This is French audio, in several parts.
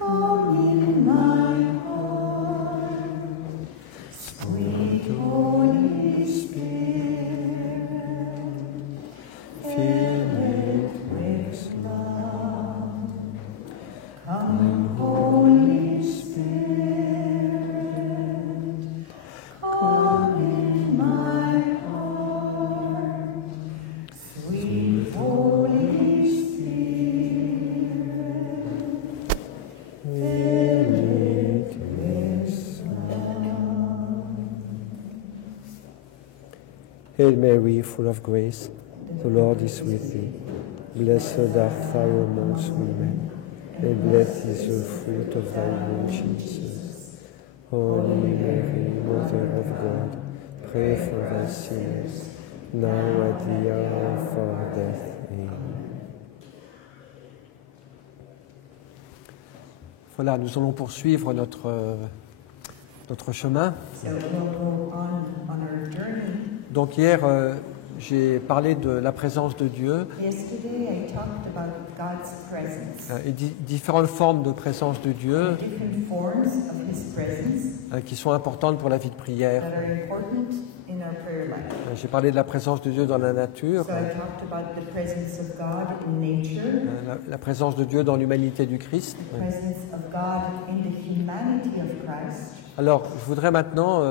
Come in my heart, sweet Holy Spirit, fill it with love. Come, Holy Spirit, come in my heart, sweet Holy Spirit, fill it with love. Hail Mary, full of grace, the Lord is with thee. Blessed art thou amongst women, and blessed is the fruit of thy womb, Jesus. Holy Mary, Mother of God, pray for us sinners, now at the hour of our death. Amen. Voilà, nous allons poursuivre notre chemin. So we'll go on our journey. Donc hier, j'ai parlé de la présence de Dieu Yesterday I talked about God's presence, et différentes formes de présence de Dieu different forms of His presence qui sont importantes pour la vie de prière. that are important in our prayer life. J'ai parlé de la présence de Dieu dans la nature, So I talked about the presence of God in nature, la présence de Dieu dans l'humanité du Christ. the presence of God in the humanity of Christ. Alors, je voudrais maintenant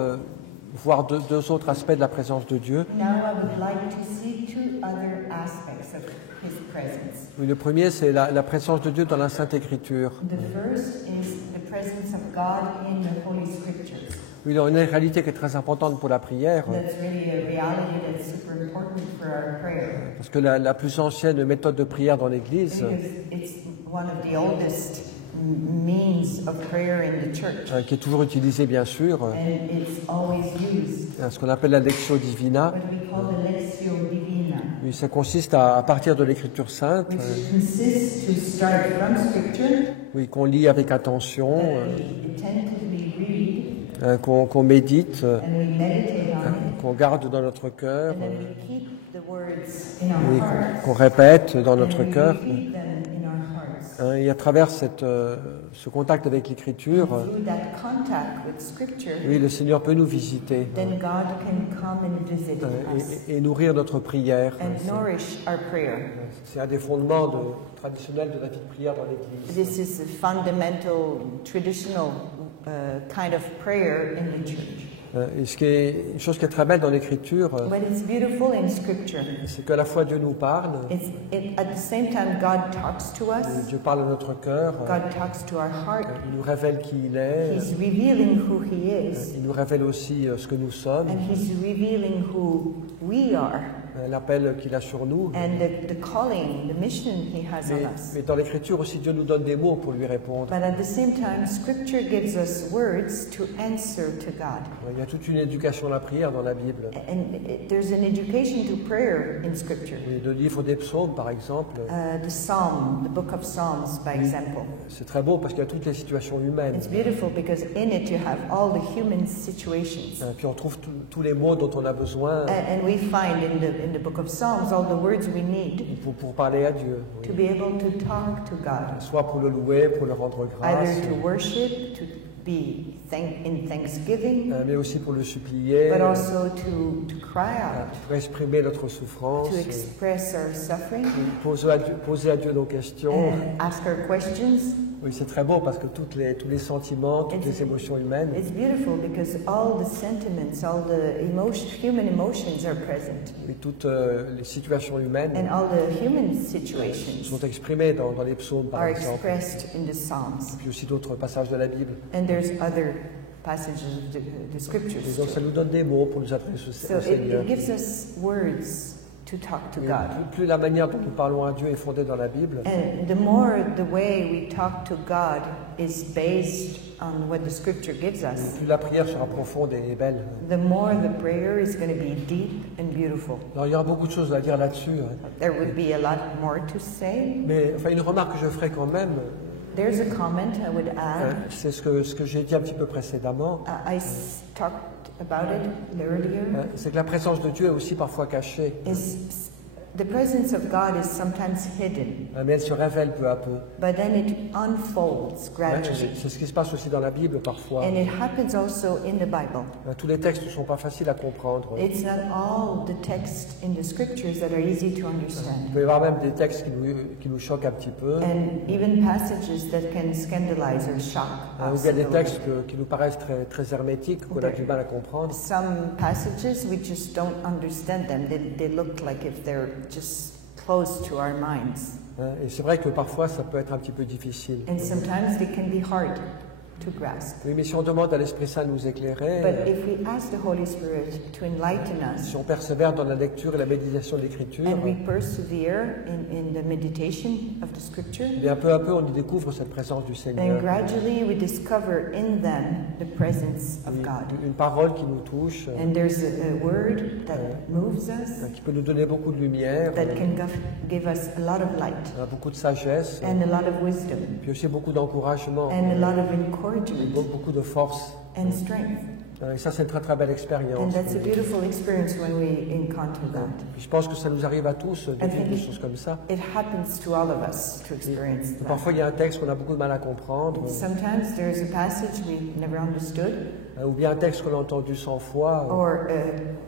voir deux autres aspects de la présence de Dieu. Now I would like to see two other aspects of His presence. Oui, le premier, c'est la présence de Dieu dans la Sainte Écriture. The first is the presence of God in the Holy Scriptures. Oui, il y a une réalité qui est très importante pour la prière, That's really a reality that's super important for our prayer. parce que la plus ancienne méthode de prière dans l'Église, Because it's one of the oldest means of prayer in the church. qui est toujours utilisée bien sûr, And it's always used, ce qu'on appelle la Lectio Divina. what we call the Lectio Divina, Oui, ça consiste à partir de l'Écriture sainte, which consists to start from Scripture, oui, qu'on lit avec attention, that we attentively read, qu'on médite, and we meditate on it, qu'on garde dans notre cœur, and then we keep the words in our oui, hearts, qu'on répète dans notre and we cœur. repeat them in our hearts. Et à travers ce contact avec l'Écriture, Through that contact with Scripture, oui, le Seigneur peut nous visiter then God can come and visit us et nourrir notre prière. and nourish our prayer. C'est un des fondements traditionnels de la vie de prière dans l'Église. This is a fundamental, traditional kind of prayer in the church. Et une chose qui est très belle dans l'Écriture, But it's beautiful in Scripture. c'est qu'à la fois Dieu nous parle, At the same time, God talks to us. Dieu parle à notre cœur, God talks to our heart. il nous révèle qui il est, He's revealing who He is, il nous révèle aussi ce que nous sommes, and He's revealing who we are, l'appel qu'il a sur nous. and the calling, the mission He has on us. Mais dans l'Écriture aussi, Dieu nous donne des mots pour lui répondre. But at the same time, Scripture gives us words to answer to God. Il y a toute une éducation à la prière dans la Bible. There's an education to prayer in Scripture. Et le livre des psaumes, par exemple, The book of Psalms, by example. c'est très beau parce qu'il y a toutes les situations humaines. It's beautiful because in it you have all the human situations. Puis on trouve tous les mots dont on a besoin And we find in the book of Psalms all the words we need pour parler à Dieu. to be able to talk to God, Soit pour le louer, pour le rendre grâce, either to worship, to be in thanksgiving, mais aussi pour le supplier, but also to cry out, pour exprimer notre souffrance, to express our suffering, poser à Dieu nos questions. and ask our questions. Oui, c'est très beau parce que tous les sentiments, toutes les émotions humaines It's beautiful because all the sentiments, all the human emotions are present, et toutes les situations humaines and all the human situations sont exprimées dans les psaumes, par are exemple, expressed in the Psalms. puis aussi d'autres passages de la Bible. And there's other passages of the scriptures Et donc ça too. nous donne des mots pour nous adresser So au Seigneur. it gives us words to talk to Et God. plus la manière dont nous parlons à Dieu est fondée dans la Bible, And the more the way we talk to God is based on what the scripture gives us, plus la prière sera profonde et belle. the more the prayer is going to be deep and beautiful. Alors il y aura beaucoup de choses à dire là-dessus, There would be a lot more to say. mais enfin une remarque que je ferai quand même, There's a comment I would add. c'est ce que j'ai dit un petit peu précédemment, Talked about it earlier. c'est que la présence de Dieu est aussi parfois cachée. Is The presence of God is sometimes hidden, mais elle se révèle peu à peu. but then it unfolds gradually. C'est ce qui se passe aussi dans la Bible parfois. And it happens also in the Bible. Tous les textes ne sont pas faciles à comprendre. It's not all the texts in the scriptures that are easy to Il understand. peut y avoir même des textes qui nous choquent un petit peu. And even passages that can scandalize or shock Ou us. bien des textes qui nous paraissent très, très hermétiques, qu'on a du mal à comprendre. Some passages we just don't understand them. They look like if they're just close to our minds. Et c'est vrai que parfois ça peut être un petit peu difficile. And sometimes they can be hard to grasp. Oui, mais si on demande à l'Esprit Saint de nous éclairer, But if we ask the Holy Spirit to enlighten us, si on persévère dans la lecture et la méditation de l'Écriture, and we persevere in the meditation of the scripture, eh bien, peu à peu on y découvre cette présence du then Seigneur. gradually we discover in them the presence of God. Une parole qui nous touche, And there's a word that moves us, qui peut nous donner beaucoup de lumière, that can give us a lot of light beaucoup de sagesse, and a lot of wisdom puis aussi beaucoup d'encouragement, and a lot of encouragement beaucoup de force. and strength. Et ça, c'est une très très belle And expérience. that's a beautiful experience when we encounter that. Puis je pense que ça nous arrive à tous de vivre des choses comme ça. It happens to all of us to experience Et that. parfois, il y a un texte qu'on a beaucoup de mal à comprendre, Sometimes there's a passage we never understood, ou bien un texte qu'on a entendu 100 fois, or a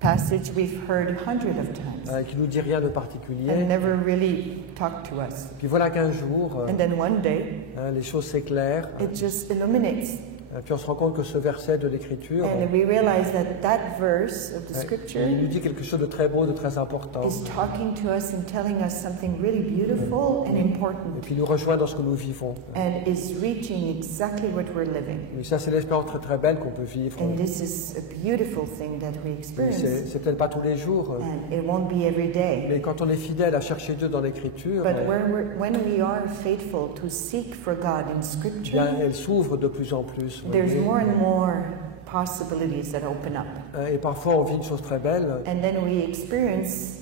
passage we've heard hundreds of times qui nous dit rien de particulier. and never really talked to us. Puis voilà qu'un jour, And then one day, les choses s'éclairent, it just illuminates. puis on se rend compte que ce verset de l'Écriture, And we realize that that verse of the il scripture nous dit quelque chose de très beau, de très important. is talking to us and telling us something really beautiful and Et important, puis nous rejoint dans ce que nous vivons. and is reaching exactly what we're living. Et ça, c'est l'expérience très très belle qu'on peut vivre. And this is a beautiful thing that we Et experience. c'est peut-être pas tous les jours, And it won't be every day. mais quand on est fidèle à chercher Dieu dans l'Écriture, But when we are faithful to seek for God in bien, Scripture, elle s'ouvre de plus en plus. there's voyez. more and more possibilities that open up. Et parfois, on vit une chose très belle, And then we experience,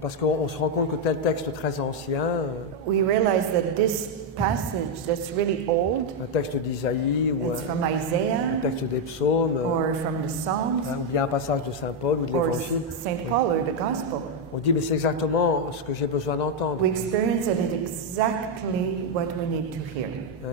parce qu'on se rend compte que tel texte très ancien, we realize that this passage that's really old, un texte d'Isaïe ou it's from un Isaiah texte des psaumes, or from the Psalms ou bien un passage de Saint Paul ou de or l'Évangile, St. Paul or the Gospel. on dit mais c'est exactement ce que j'ai besoin d'entendre. We experience that it's exactly what we need to hear.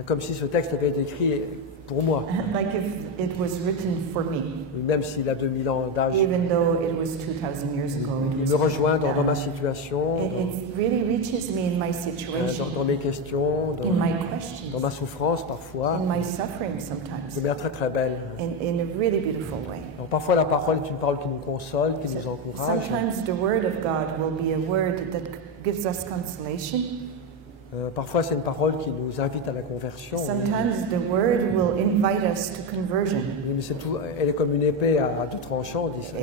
Comme si ce texte avait été écrit pour moi, Like if it was written for me, même s'il a 2000 ans d'âge. even though it was 2,000 years ago. Il me rejoint dans ma situation, It really reaches me in my situation, dans mes questions, in my dans questions, ma souffrance parfois, in my suffering de sometimes, manière très très belle. in a really beautiful way. Alors, parfois la parole est une parole qui nous console, qui nous encourage. Sometimes the word of God will be a word that gives us consolation. Parfois c'est une parole qui nous invite à la conversion. Sometimes the word will invite us to conversion. Mais c'est tout, elle est comme une épée à deux tranchants, dit ça.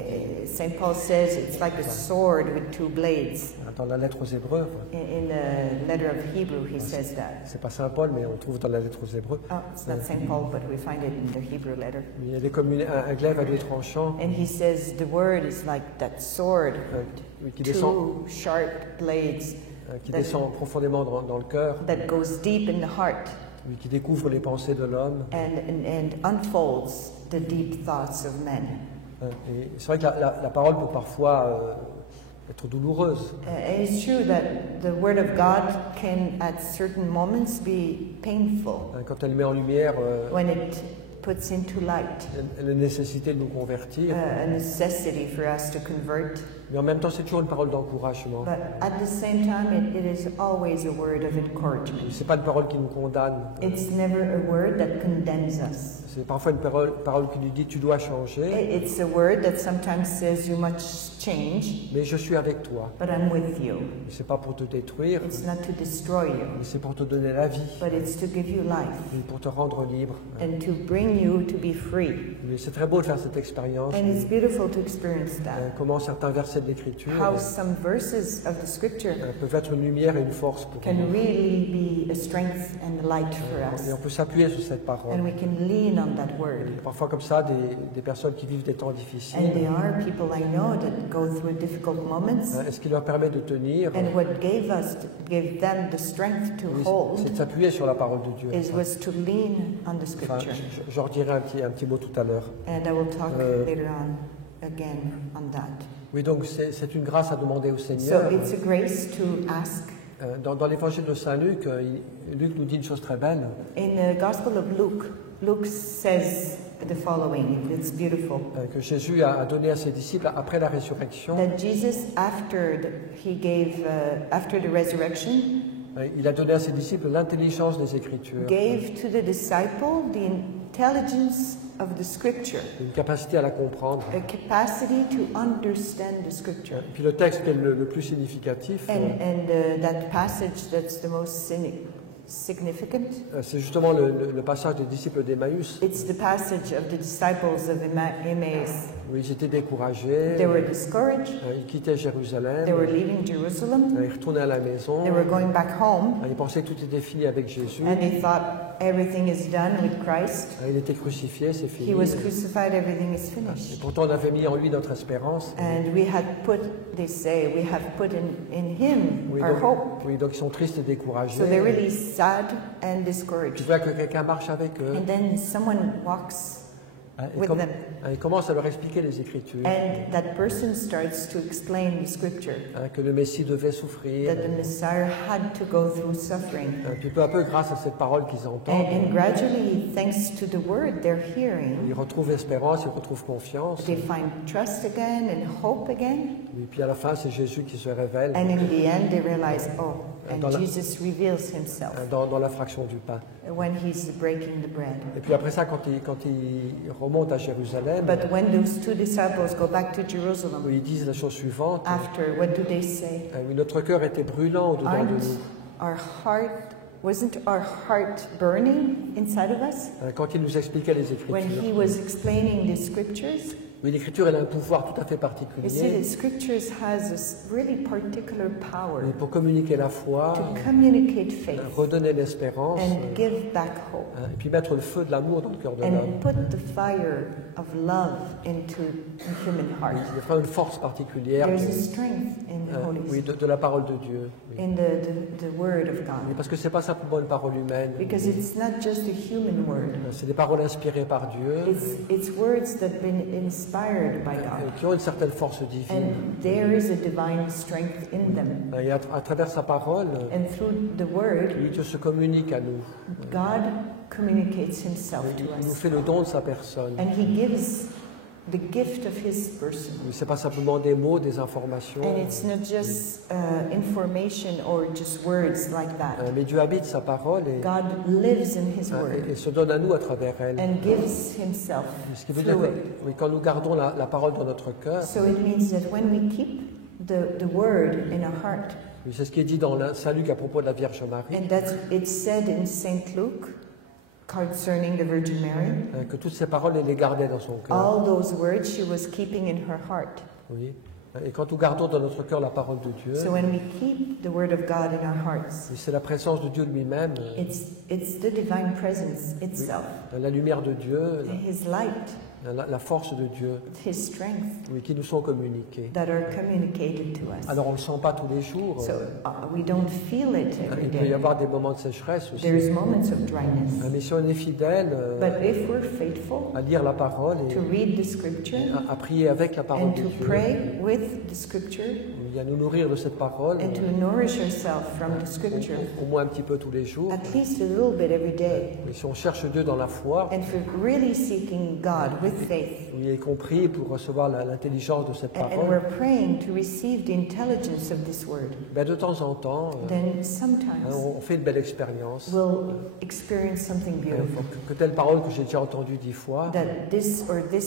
St. Paul says it's like a sword with two blades. Dans la lettre aux Hébreux. In the letter of Hebrew, he says that. C'est pas Saint Paul, mais on trouve dans la lettre aux Hébreux. Oh, it's not St. Paul, but we find it in the Hebrew letter. Mais elle est comme un glaive à deux tranchants And he says the word is like that sword, qui descend, two sharp blades qui descend profondément dans le cœur, that goes deep in the heart qui découvre les pensées de l'homme. and unfolds the deep thoughts of men. Et c'est vrai que la parole peut parfois être douloureuse. It's true that the word of God can at certain moments be painful Quand elle met en lumière when it puts into light la nécessité de nous convertir, a necessity for us to convert. mais en même temps c'est toujours une parole d'encouragement. But at the same time, it is always a word of encouragement. C'est pas une parole qui nous condamne. It's never a word that condemns us. C'est parfois une parole qui nous dit tu dois changer, It's a word that sometimes says you must change, mais je suis avec toi. but I'm with you. C'est pas pour te détruire, It's not to destroy you, mais c'est pour te donner la vie, but it's to give you life et pour te rendre libre. and to bring you to be free. Mais c'est très beau de faire cette expérience. And it's beautiful to experience that. Comment certains versets de l'Écriture How some verses of the scripture peuvent être une lumière et une force pour can nous. really be a strength and a light for Et on us. peut s'appuyer sur cette parole. And we can lean on that word. Parfois comme ça, des personnes qui vivent des temps And difficiles, there are people I know that go through difficult moments. est-ce qui leur permet de tenir, And what gave them the strength to oui, hold c'est de s'appuyer sur la parole de Dieu. was to lean on the Enfin, scripture. j'en redirai un petit mot tout à l'heure. And I will talk Euh, later on again on that. Oui, donc c'est une grâce à demander au So Seigneur. it's a grace to ask. Dans l'évangile de Saint Luc, Luc nous dit une chose très belle. In the Gospel of Luke, Luke says the following, it's beautiful. Que Jésus a donné à ses disciples après la résurrection. That Jesus, after the resurrection, Il a donné à ses disciples l'intelligence des Écritures, gave to the disciple the intelligence of the Scripture, une capacité à la comprendre. a capacity to understand the Scripture. Et puis le texte qui est le plus significatif, And that passage that's the most significant, c'est justement le passage des disciples d'Emmaüs, it's the passage of the disciples of Emmaus. où ils étaient découragés, They were discouraged, ils quittaient Jérusalem, they were leaving Jerusalem, ils retournaient à la maison, they were going back home, ils pensaient que tout était fini avec Jésus, and they thought everything is done with Christ. il était crucifié, c'est fini. He was crucified, everything is Et finished. pourtant on avait mis en lui notre espérance. And we have put in him Oui, our donc, hope. oui, donc ils sont tristes et découragés. So they're really sad and Tu discouraged. vois que quelqu'un marche avec eux, And then someone walks with them. il commence à leur expliquer les Écritures, And that person starts to explain the scripture, que le Messie devait souffrir. that the Messiah had to go through suffering. Puis peu à peu, grâce à cette parole qu'ils entendent, And gradually, thanks to the word they're hearing, ils retrouvent espérance, ils retrouvent confiance. they find trust again and hope again. Et puis à la fin, c'est Jésus qui se révèle And in the end, they realize, oh, and Dans la- Jesus reveals himself dans la fraction du pain. when he's breaking the bread. Et puis après ça, quand ils remontent à Jérusalem, But when those two disciples go back to Jerusalem, ils disent la chose suivante. after, what do they say? Oui, notre cœur était brûlant au-dedans de Aren't nous. wasn't our heart burning inside of us Quand il nous expliquait les when he Écritures. was explaining the scriptures? Oui, l'Écriture, elle a un pouvoir tout à fait You see, particulier. the scriptures has this really particular power Oui, pour communiquer la foi, to communicate faith redonner l'espérance, and give back hope et puis mettre le feu de l'amour dans le cœur de l'homme. and put the fire of love into the human heart. Il y a vraiment une force particulière There's a strength in the Holy oui, Spirit, de la parole de Dieu. Oui. in the Word of Oui, God, parce que c'est pas simplement une parole humaine. because it's not just a human word. C'est des paroles inspirées par Dieu, It's words that have been inspired by God. qui ont une certaine force divine. And there is a divine strength in them. Et à travers sa parole, And through the word, oui, Dieu se communique à nous. God communicates himself to Il nous us. fait le don de sa personne. And he gives the gift of his person. Ce n'est pas simplement des mots, des informations, And it's not just information or just words like that. mais Dieu habite sa parole God lives in his et word se donne à nous à travers elle. and gives himself Ce qui veut dire through que it. oui, quand nous gardons la parole dans notre cœur, So it means that when we keep the word in our heart, oui, c'est ce qui est dit dans Saint Luc à propos de la Vierge Marie, and that's it's said in Saint Luke concerning the Virgin Mary, que toutes ces paroles, elle les gardait dans son cœur. all those words she was keeping in her heart. Oui. Et quand nous gardons dans notre cœur la parole de Dieu, So when we keep the word of God in our hearts, c'est la présence de Dieu lui-même, it's the divine presence itself, la lumière de Dieu, his light, la force de Dieu, his strength oui, qui nous sont communiquées. that are communicated to us. Alors on ne le sent pas tous les jours. So we don't feel it every Il peut y day. avoir des moments de sécheresse aussi. There's moments of dryness. Mais si on est fidèle But if we're faithful à lire la parole et to read the scripture à prier avec la parole and de to Dieu, pray with the scripture et à nous nourrir de cette parole, and to nourish ourselves from the scripture au moins un petit peu tous les jours. at least a little bit every day, Et si on cherche Dieu dans la foi, and for really seeking God with faith, y compris pour recevoir l'intelligence de cette and parole, we're praying to receive the intelligence of this word, ben de temps en temps, then sometimes on fait une belle expérience. we'll experience something beautiful. Que telle parole que j'ai déjà entendue 10 fois, That this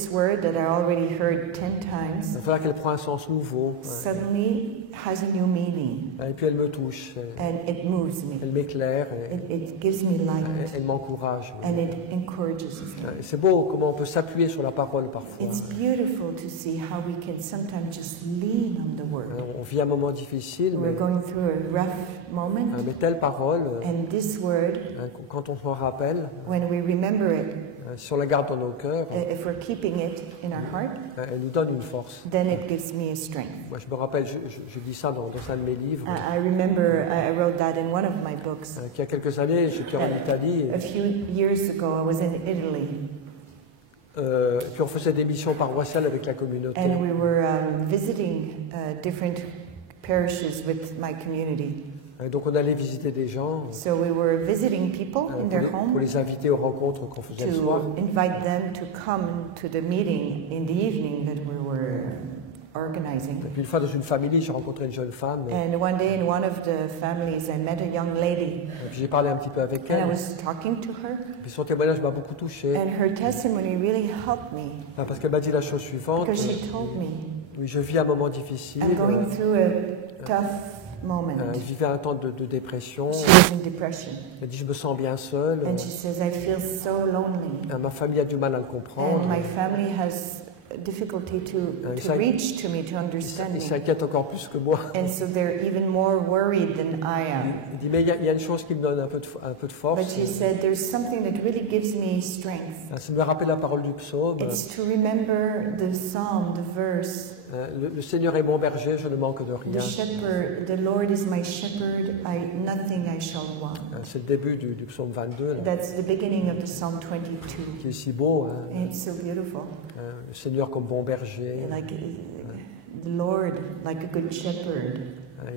word that I already heard 10 times voilà qu'elle prend un sens nouveau. suddenly has a new meaning, Et puis elle me touche, and it moves me. elle m'éclaire, It gives me light, elle m'encourage. and it encourages me. Et c'est beau comment on peut s'appuyer sur la parole parfois. It's beautiful to see how we can sometimes just lean on the word. On vit un moment difficile, We're going through a rough moment, mais telle parole, and this word, quand on s'en rappelle, when we remember it, si on la garde dans nos cœurs, if we're keeping it in our heart, elle nous donne une force. then it gives me a strength. Moi, je me rappelle, je dis ça dans un de mes livres, I remember I wrote that in one of my books. qu'il y a quelques années, j'étais en Italie, A few years ago, I was in Italy, Puis on faisait des missions paroissiales avec la communauté. And we were visiting different parishes with my community. Donc on allait visiter des gens So we were visiting people in their pour home les inviter aux rencontres qu'on faisait le soir. to invite them to come to the meeting in the evening that we were organizing. Et puis une fois dans une famille, j'ai rencontré une jeune femme. And one day in one of the families, I met a young lady, Puis j'ai parlé un petit peu avec and I elle. was talking to her, Puis son témoignage m'a beaucoup touché. and her testimony really helped me Parce qu'elle m'a dit la chose suivante. because she told me, Oui, je vis un moment difficile. I'm going through a tough moment. Je vivais un temps de dépression. She was in depression, Elle dit je me sens bien seule. and she says, I feel so lonely, Ma famille a du mal à le comprendre. and my family has difficulty to reach to me, to understand Ils me. s'inquiètent encore plus que moi. And so they're even more worried than I am. Il dit mais il y a une chose qui me donne un peu de But force. she said, there's something that really gives me strength. Ça me rappelle la parole du psaume. It's to remember the psalm, the verse. Le Seigneur est mon berger, je ne manque de rien. The shepherd, the Lord is my shepherd, nothing I shall want. C'est le début du psaume 22, là, That's the beginning of the Psalm 22. qui est si beau. And it's so beautiful. Le Seigneur comme bon berger. Like the Lord, like a good shepherd.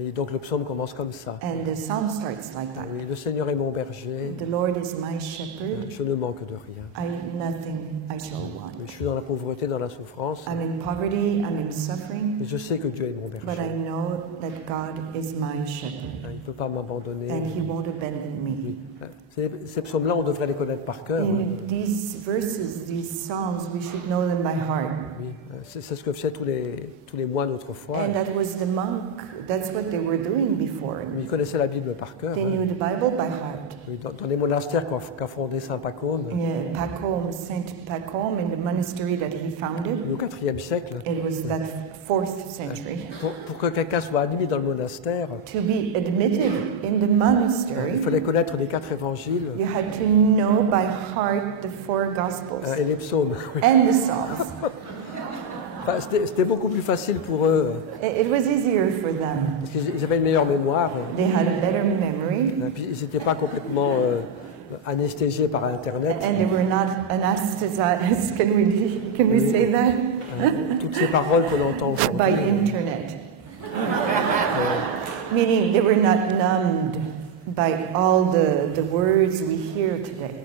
Et donc le psaume commence comme ça. And the psalm starts like that. Oui, le Seigneur est mon berger, The Lord is my shepherd, je ne manque de rien. nothing I shall want. Je suis dans la pauvreté, dans la souffrance, I'm in poverty, I'm in suffering, mais je sais que Dieu est mon but I berger. know that God is my shepherd, Il ne peut pas m'abandonner. and He won't abandon me. Ces psaumes-là, on devrait les connaître par cœur. In these verses, these psalms, we should know them by heart. Oui, c'est ce que faisaient tous les moines autrefois. And that was the monk, that's what they were doing before. Ils connaissaient la Bible par cœur. They knew the Bible by heart. Oui, dans les monastères qu'a fondé Saint Pacôme, Pacôme, Saint Pacôme, in the monastery that he founded, au IVe siècle, it was that 4th century. pour que quelqu'un soit admis dans le monastère, To be admitted in the il monastery, fallait connaître les 4 évangiles you had to know by heart the 4 Gospels et les psaumes. Oui. and the Psalms. Enfin, c'était beaucoup plus facile pour eux, It was easier for them. parce qu'ils avaient une meilleure mémoire, They had a better memory, et puis ils n'étaient pas complètement anesthésiés par Internet. and they were not anesthetized. Can we say that? Toutes ces paroles qu'on entend By aujourd'hui. internet. Meaning they were not numbed by all the words we hear today.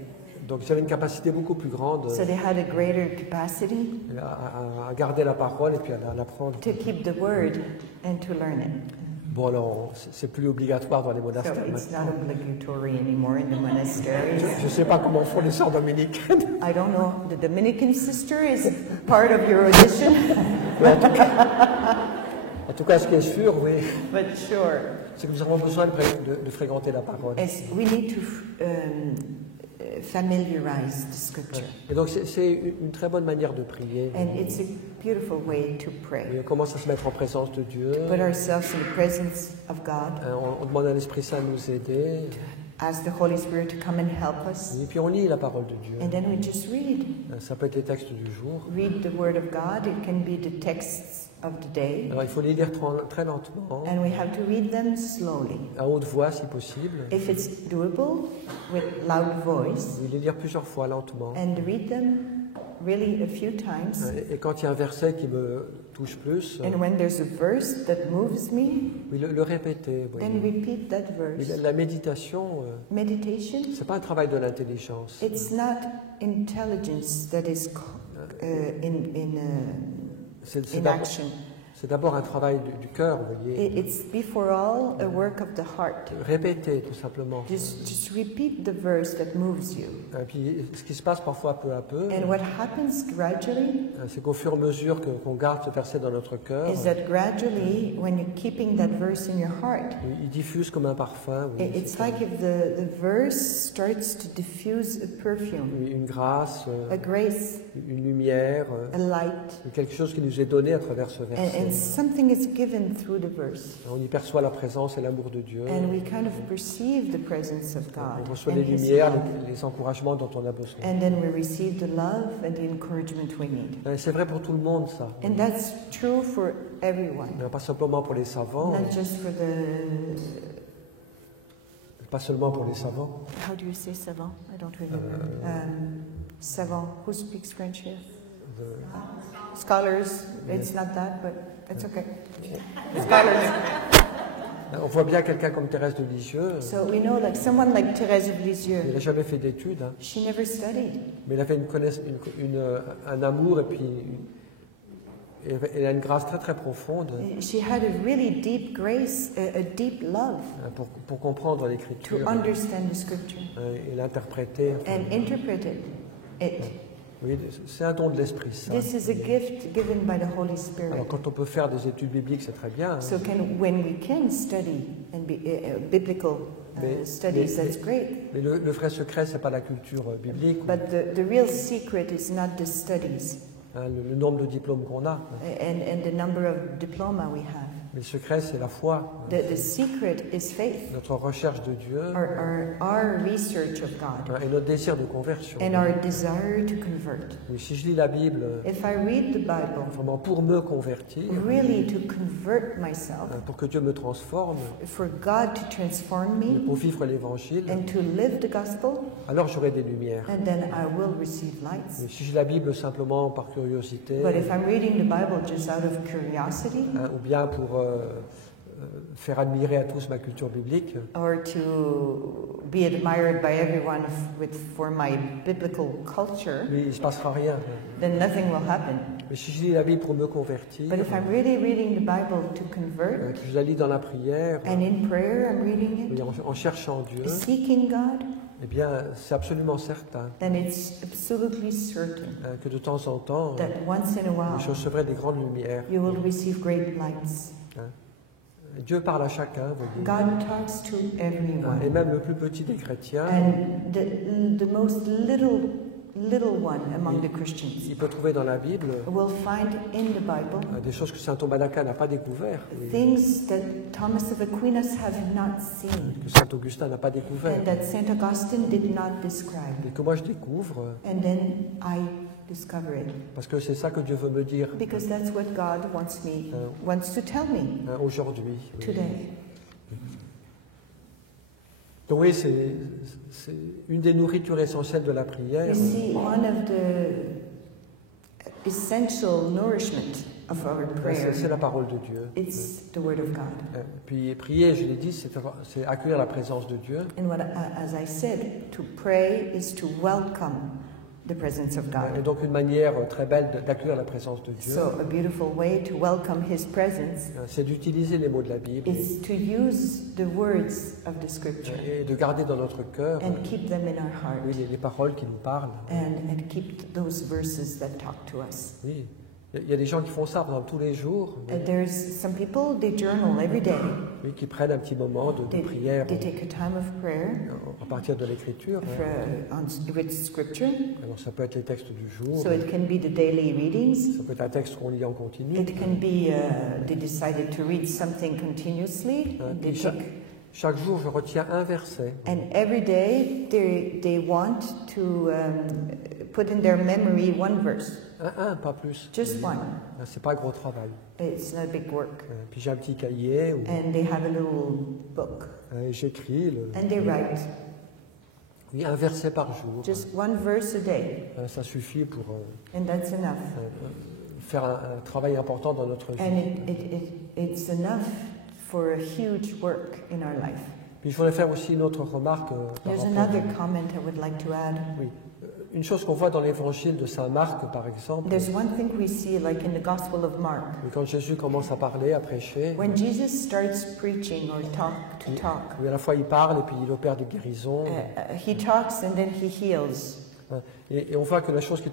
Donc ils avaient une capacité beaucoup plus grande So they had a greater capacity à garder la parole et puis à l'apprendre. to keep the word and to learn it. Bon alors, c'est plus obligatoire dans les So monastères it's not maintenant. obligatory anymore in the monasteries. Je ne sais pas comment font les sœurs dominicaines. I don't know, the Dominican sister is part of your audition, En tout cas, ce qui est sûr, oui, but sure. c'est que nous avons besoin de fréquenter la parole. As we need to familiarize the scripture. Et donc c'est une très bonne manière de prier. And it's a beautiful way to pray. Et on commence à se mettre en présence de Dieu. Put ourselves in the presence of God. On demande à l'Esprit Saint de nous aider. Ask the Holy Spirit to come and help us. Et puis on lit la parole de Dieu. And then we just read. Ça peut être les textes du jour. Read the Word of God. It can be the texts of the day. Alors il faut les lire très lentement, And we have to read them slowly. à haute voix si possible. If it's doable, with loud voice. Et les lire plusieurs fois lentement. And read them really a few times. Et quand il y a un verset qui me touche plus, And when there's a verse that moves me, oui, le répéter. Oui. then repeat that Et verse. la méditation, Meditation, c'est pas un travail de l'intelligence. it's not intelligence that is C'est in d'abord- action. c'est d'abord un travail du cœur, vous voyez. It's before all a work of the heart. Répéter tout simplement. Just repeat the verse that moves you. Et puis ce qui se passe parfois peu à peu, And what happens gradually c'est qu'au fur et à mesure qu'on garde ce verset dans notre cœur, is that gradually, when you're keeping that verse in your heart, il diffuse comme un parfum. Oui, it's c'est like if the verse starts to diffuse a perfume, une grâce, a grace, une lumière, a light, quelque chose qui nous est donné à travers ce verset. and something is given through the verse. On y perçoit la présence et l'amour de Dieu. And we kind of perceive the presence of God On reçoit and les His lumières, love. les encouragements dont on a besoin. And then we receive the love and the encouragement we need. Et c'est vrai pour tout le monde, ça. And that's true for everyone, Pas simplement pour les savants, not just for the, pas seulement pour les savants. how do you say savant? I don't remember. Savant. Who speaks French here? The- Scholars. It's not that, but it's okay. Scholars. On voit bien quelqu'un comme Thérèse de Lisieux. So we know, like someone like Thérèse of Il Lisieux. n'a jamais fait d'études, hein, She never studied. mais il avait un amour et puis elle a une grâce très très profonde She had a really deep grace, a deep love pour comprendre to l'écriture understand the scripture et l'interpréter. Enfin, and interpret it. oui, c'est un don de l'Esprit Saint. This is a gift given by the Holy Alors Spirit. quand on peut faire des études bibliques, c'est très bien. Hein. So when we can study and be biblical studies, that's great. Mais le vrai secret, c'est pas la culture biblique, But the real secret is not the studies hein, le nombre de diplômes qu'on a. Hein. and the number of diploma we have. Mais le secret, c'est la foi. The secret is faith, Notre recherche de Dieu our research of God, hein, et notre désir de conversion. and our desire to convert. Oui, si je lis la Bible If I read the Bible, vraiment pour me convertir, really to convert myself, pour que Dieu me transforme, for God to transform et me pour vivre l'Évangile, and to live the gospel, alors j'aurai des lumières. and then I will receive lights. Mais si je lis la Bible simplement par curiosité, But if I'm reading the Bible just out of curiosity, hein, ou bien pour faire admirer à tous ma culture biblique, or to be admired by everyone for my biblical culture, il ne se passera rien. then nothing will happen. Mais si je lis la Bible pour me convertir, But if I'm really reading the Bible to convert, que je la lis dans la prière, and in prayer I'm reading et it, en cherchant Dieu, seeking God, eh bien, c'est absolument certain then it's absolutely certain que de temps en temps, that once in a while je recevrai des grandes lumières. you will receive great lights. Dieu parle à chacun, voyez. God talks to Et everyone. même le plus petit des chrétiens, And the most little one among the Christians il peut trouver dans la Bible will find in the Bible des choses que saint Thomas d'Aquin n'a pas découvert, things that Thomas of Aquinas have not seen que saint Augustin n'a pas découvert, and that St. Augustine did not describe. et que moi je découvre, And then I discover it parce que c'est ça que Dieu veut me dire because that's what God wants to tell me aujourd'hui. today. Donc oui, c'est une des nourritures essentielles de la prière. You see, one of the essential nourishment of our prayer, C'est la parole de Dieu. it's the Word of God. Puis prier, je l'ai dit, c'est accueillir la présence de Dieu. And as I said, to pray is to welcome the presence of Et God. donc une manière très belle d'accueillir la présence de Dieu, So a beautiful way to welcome His presence c'est d'utiliser les mots de la Bible is to use the words of the Scripture et de garder dans notre cœur and keep them in our heart oui, les paroles qui nous parlent. and keep those verses that talk to us. Oui. Il y a des gens qui font ça pendant tous les jours, There's some people, they journal every day. oui, qui prennent un petit moment de prière They take a time of prayer à partir de l'écriture. with Scripture. Alors ça peut être les textes du jour, So it can be the daily readings. ça peut être un texte qu'on lit en continu. It can be they decided to read something continuously. They Puis take, chaque jour, je retiens un verset. and every day they want to put in their memory one verse, Pas plus. just one. C'est pas un gros travail. It's not a big work. Puis j'ai un petit cahier où And they have a little book j'écris and they write oui, un verset par jour. just one verse a day, Ça suffit pour and that's enough. faire un travail important dans notre vie. And it's enough for a huge work in our life. Puis je voudrais faire aussi une autre remarque. Par There's rapport- another comment I would like to add. Oui. Une chose qu'on voit dans l'évangile de Saint Marc, par exemple, There's one thing we see, like in the Gospel of Mark, quand Jésus commence à parler, à prêcher, when Jesus starts preaching or talk, oui, à la fois il parle et puis il opère des guérisons. he talks and then he heals. Et on voit que la chose qui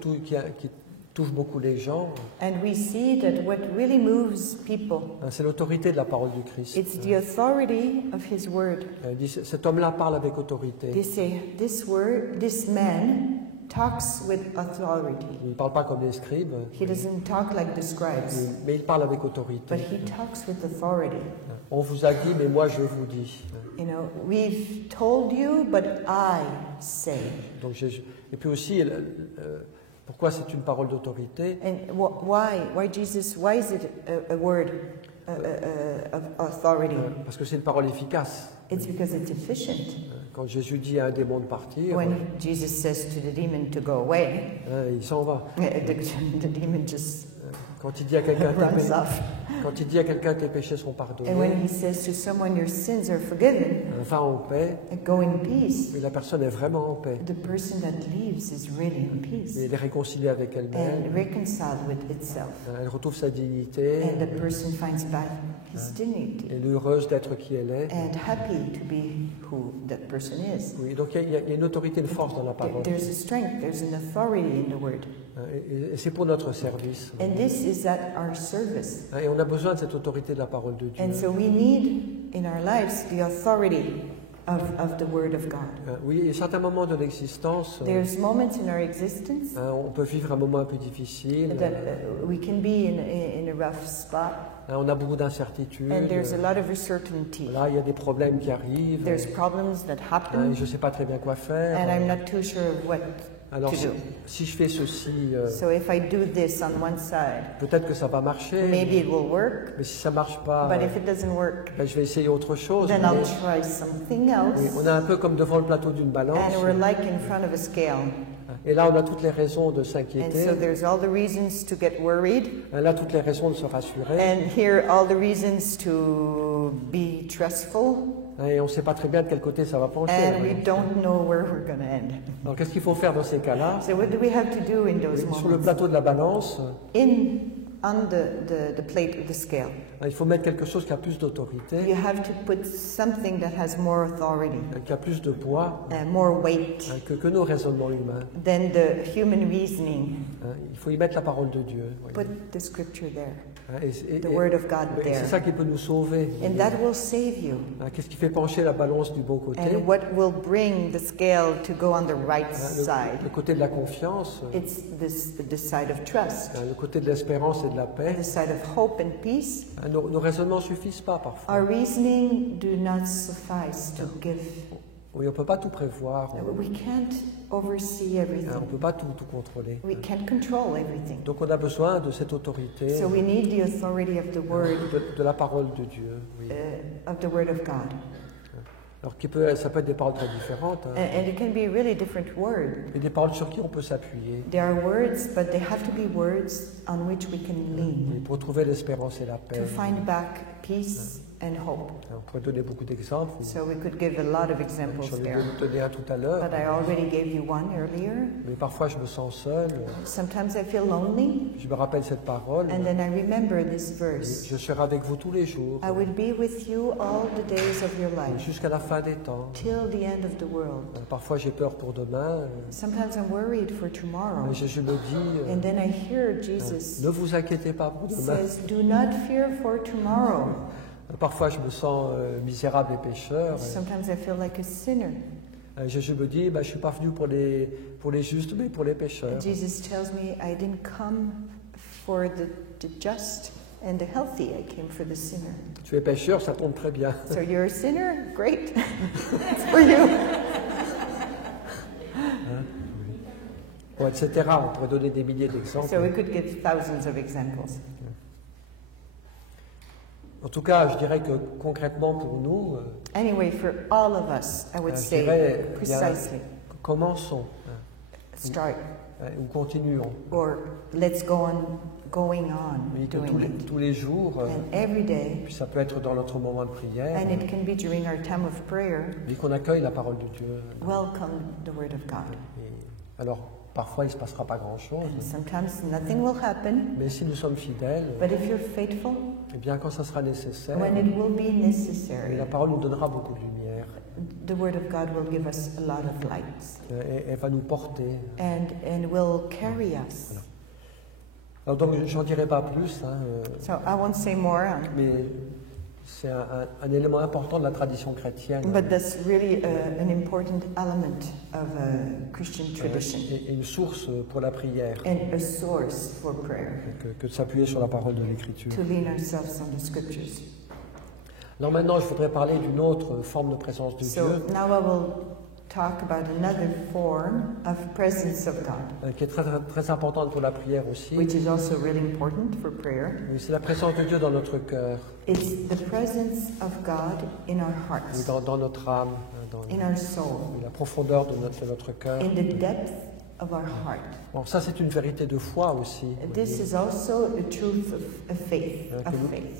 touche beaucoup les gens, And we see that what really moves people, c'est l'autorité de la parole du Christ. it's the authority of his word. Il dit, cet homme-là parle avec autorité. They say, this man talks with authority. Il ne parle pas comme les scribes, He doesn't talk like the scribes, mais il parle avec autorité. but he talks with authority. On vous a dit, mais moi je vous dis. You know, we've told you, but I say. Donc, et puis aussi, pourquoi c'est une parole d'autorité? And why Jesus? Why is it a word of authority? Parce que c'est une parole efficace. It's because it's efficient. Quand Jésus dit à un démon de partir, When Jesus says to the demon to go away, il s'en va. the demon just Quand il dit à quelqu'un runs off. quand il dit à quelqu'un tes péchés sont pardonnés, And when he says to someone, your sins are forgiven, va en paix, go in peace, mais la personne est vraiment en paix. the person that leaves is really in peace Elle est réconciliée avec and elle-même, reconciled with itself. elle retrouve sa dignité, And the person finds back his dignity elle est heureuse d'être qui elle est. and happy to be who that person is. Oui, donc il y a une autorité, une force dans la parole. There's a strength, there's an authority in the word. Et c'est pour notre service. And this is at our service. Et on a besoin de cette autorité de la parole de Dieu. And so we need in our lives the authority of the word of God. Oui, et certains moments de l'existence, There's moments in our existence on peut vivre un moment un peu difficile, that we can be in a rough spot, on a beaucoup d'incertitudes, and there's a lot of uncertainty. là il y a des problèmes qui arrivent, There's problems that happen, je ne sais pas très bien quoi faire. and I'm not too sure of what Alors to do. si je fais ceci, So if I do this on one side, peut-être que ça va marcher, maybe it will work, mais si ça ne marche pas, but if it doesn't work, je vais essayer autre chose. then I'll Mais- try something oui, else. on est un peu comme devant le plateau d'une balance, And we're like in front of a scale. et là on a toutes les raisons de And s'inquiéter, so there's all the reasons to get worried, là toutes les raisons de se rassurer, and here all the reasons to be trustful, et on ne sait pas très bien de quel côté ça va pencher. and we don't know where we're going to end. Alors qu'est-ce qu'il faut faire dans ces cas-là? So what do we have to do in those Sur le moments? plateau de la balance, On the plate of the scale, il faut mettre quelque chose qui a plus d'autorité, you have to put something that has more authority, qui a plus de poids more weight que nos raisonnements humains. than the human reasoning. Il faut y mettre la parole de Dieu. Put the scripture there, Et the word of God c'est there. ça qui peut nous sauver. And that will save you. Qu'est-ce qui fait pencher la balance du bon côté? And what will bring the scale to go on the right Le side? côté de la confiance, It's the side of trust, le côté de l'espérance et de la paix. the side of hope and peace. Nos raisonnements ne suffisent pas parfois. Our reasoning do not suffice to give. Oui, on ne peut pas tout prévoir, We can't oversee on everything. ne peut pas tout contrôler. We can't control everything. Donc on a besoin de cette autorité, So we need the authority of the word, de la parole de Dieu. Oui. of the word of God. Alors ça peut être des paroles très différentes, And it can be really different words. et des paroles sur qui on peut s'appuyer. There are words, but they have to be words on which we can Et lean pour trouver l'espérance et la paix. to find back peace and hope. On pourrait donner beaucoup d'exemples. So we could give a lot of examples J'en ai there. donné un tout à l'heure. But I already gave you one earlier. Mais parfois je me sens seul. Sometimes I feel lonely, Je me rappelle cette parole. and then I remember this verse. Je serai avec vous tous les jours, I will be with you all the days of your life, jusqu'à la fin des temps. till the end of the world. Parfois j'ai peur pour demain. Sometimes I'm worried for tomorrow. Mais Jésus me dit, And then I hear Jesus ne vous inquiétez pas pour demain. says, do not fear for tomorrow. Parfois je me sens misérable et pécheur. Sometimes I feel like a sinner. Jésus me dit, je ne suis pas venu pour les justes, mais pour les pécheurs. Jesus tells me I didn't come for the just and the healthy, I came for the sinner. Tu es pécheur, ça tombe très bien. So you're a sinner? Great. It's for you. Bon, etc. On pourrait donner des milliers d'exemples. So we could give thousands of examples. En tout cas, je dirais que concrètement pour nous, Anyway, for all of us, I would je say dirais, precisely, commençons start ou continuons. or let's go on going on Oui, que doing it. tous les jours, And every day, puis ça peut être dans notre moment de prière, and it can be during our time of prayer, mais qu'on accueille la parole de Dieu. welcome the word of God. Et alors, parfois, il ne se passera pas grand-chose, And sometimes nothing will happen, mais si nous sommes fidèles, but if you're faithful, eh bien, quand ça sera nécessaire, when it will be et necessary, la parole nous donnera beaucoup de lumière, the word of God will give us a lot of light et elle va nous porter. and will carry us. Alors donc, j'en dirai pas plus, So I won't say more, mais c'est un élément important de la tradition chrétienne. but that's really an important element of Christian tradition Et une source pour la prière, and a source for prayer, que de s'appuyer sur la parole de l'Écriture. to lean ourselves on the scriptures. Alors maintenant, je voudrais parler d'une autre forme de présence de So Dieu, now I will talk about another form of presence of God, qui est très, très, très importante pour la prière aussi. which is also really important for prayer. Oui, c'est la présence de Dieu dans notre cœur, It's the presence of God in our oui, hearts, dans notre âme, dans in our soul, oui, la profondeur de notre cœur. in the depth of our heart. Bon, ça, c'est une vérité de foi aussi, This is also a truth of faith,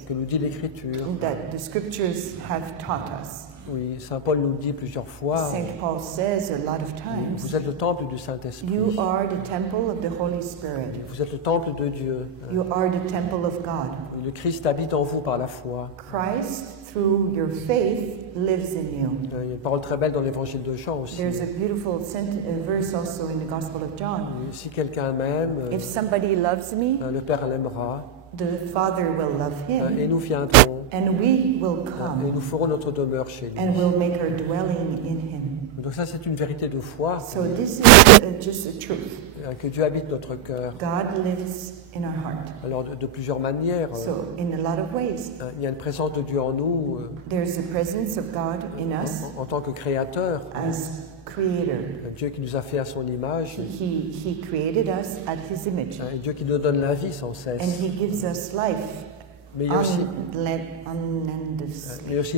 que nous dit l'Écriture. that the scriptures have taught us. Oui, Saint Paul nous dit plusieurs fois, Saint Paul says a lot of times, vous êtes le temple du Saint-Esprit, you are the temple of the Holy Spirit. vous êtes le temple de Dieu. You are the temple of God. Le Christ habite en vous par la foi. Christ, through your faith, lives in you. Il y a une parole très belle dans l'Évangile de Jean aussi. There's a beautiful verse also in the Gospel of John. Oui, si quelqu'un m'aime, If somebody loves me, le Père l'aimera, the Father will love et him, nous viendrons, and we will et come, nous ferons notre demeure chez lui. and will make our dwelling in him. Donc ça, c'est une vérité de foi, So this is just a truth. que Dieu habite notre cœur. God lives in our heart. Alors, de plusieurs manières. So in a lot of ways, Il y a une présence de Dieu en nous, there's a presence of God in us en tant que créateur. as creator. Dieu qui nous a fait à son image, He created us at his image, et Dieu qui nous donne la vie sans and cesse. he gives us life Mais il y a aussi, unendlessly. il y a aussi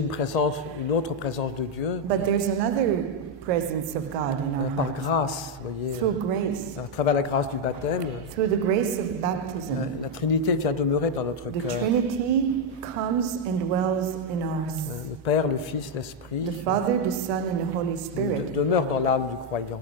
une autre présence de Dieu, But there's another presence of God in our par heart, grâce, vous voyez, through grace, à travers la grâce du baptême. through the grace of baptism. La Trinité vient demeurer dans notre The cœur. Trinity comes and dwells in us. Le Père, le Fils, l'Esprit The Father, the Son, and the Holy Spirit demeurent dans l'âme du croyant.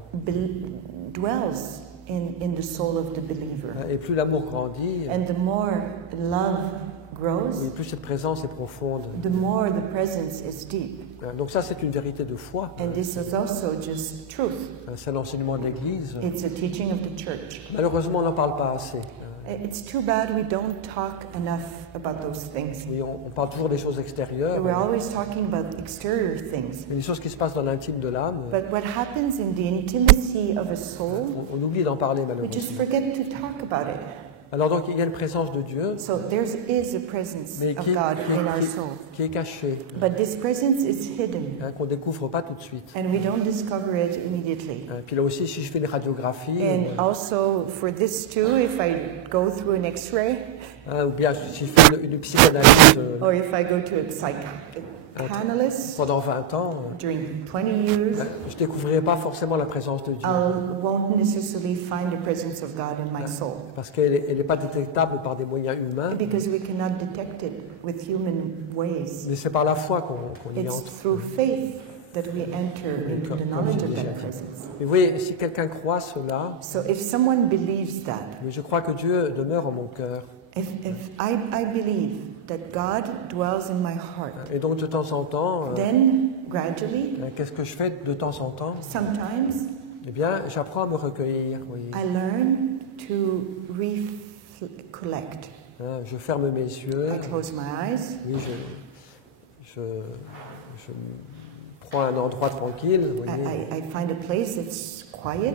dwells in the soul of the believer. Et plus l'amour grandit, And the more love grows, et plus cette présence est profonde. the more the presence is deep. Donc ça, c'est une vérité de foi. And this is also just truth. C'est l'enseignement de l'Église. It's a teaching of the church. Malheureusement, on n'en parle pas assez. It's too bad we don't talk enough about those things. Oui, on parle toujours des choses extérieures, We're always talking about exterior things. mais les choses qui se passent dans l'intime de l'âme, But what happens in the intimacy of a soul, on oublie d'en parler we just malheureusement. forget to talk about it. Alors donc, il y a une présence de Dieu, So there is a presence mais of God in our soul. qui est cachée, But this presence is hidden, qu'on ne découvre pas tout de suite. and we don't discover it immediately. Puis là aussi, si je fais une radiographie, And also for this too, if I go through an X-ray, ou bien si je fais une psychanalyse or if I go to a psychoanalyst pendant 20 ans, during 20 years, je ne découvrirai pas forcément la présence de Dieu, I won't necessarily find the presence of God in my soul, parce qu'elle n'est pas détectable par des moyens humains, because we cannot detect it with human ways. mais c'est par la foi qu'on y It's entre. through faith that we enter into the knowledge of that presence. Et vous voyez, si quelqu'un croit cela, So if someone believes that, mais je crois que Dieu demeure en mon cœur. if I believe that God dwells in my heart, Et donc de temps en temps, then gradually, qu'est-ce que je fais de temps en temps? sometimes, Eh bien, j'apprends à me recueillir. Oui. I learn to recollect. Je ferme mes yeux. I close my eyes. Oui, je prends un endroit tranquille. Vous voyez, I find a place that's quiet,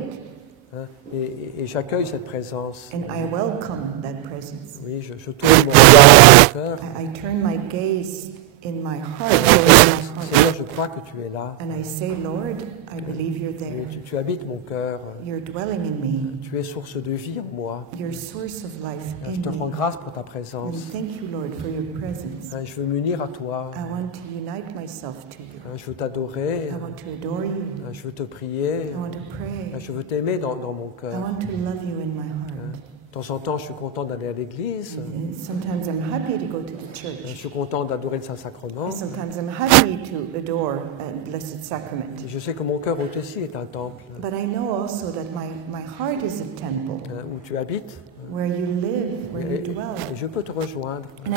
et j'accueille cette présence. and I welcome that presence. Oui, je tourne mon regard dans mon cœur. I turn my gaze in my heart, towards my heart, Seigneur, je crois que tu es là. and I say, Lord, I believe you're Oui, there. tu habites mon cœur. You're dwelling in me. Tu es source de vie en moi. You're source of life Je in te rends me. grâce pour ta And présence. thank you, Lord, for your presence. Je veux m'unir à toi. I want to unite myself to you. Je veux t'adorer. I want to adore you. Je veux te prier. I want to pray. Je veux t'aimer dans mon I cœur. want to love you in my heart. De temps en temps, je suis content d'aller à l'église. And sometimes I'm happy to go to the Je church. suis content d'adorer le Saint-Sacrement. And sometimes I'm happy to adore a blessed sacrament. Et je sais que mon cœur aussi est un temple But I know also that my heart is a temple où tu habites. where you live, where you Et dwell. je peux te rejoindre. And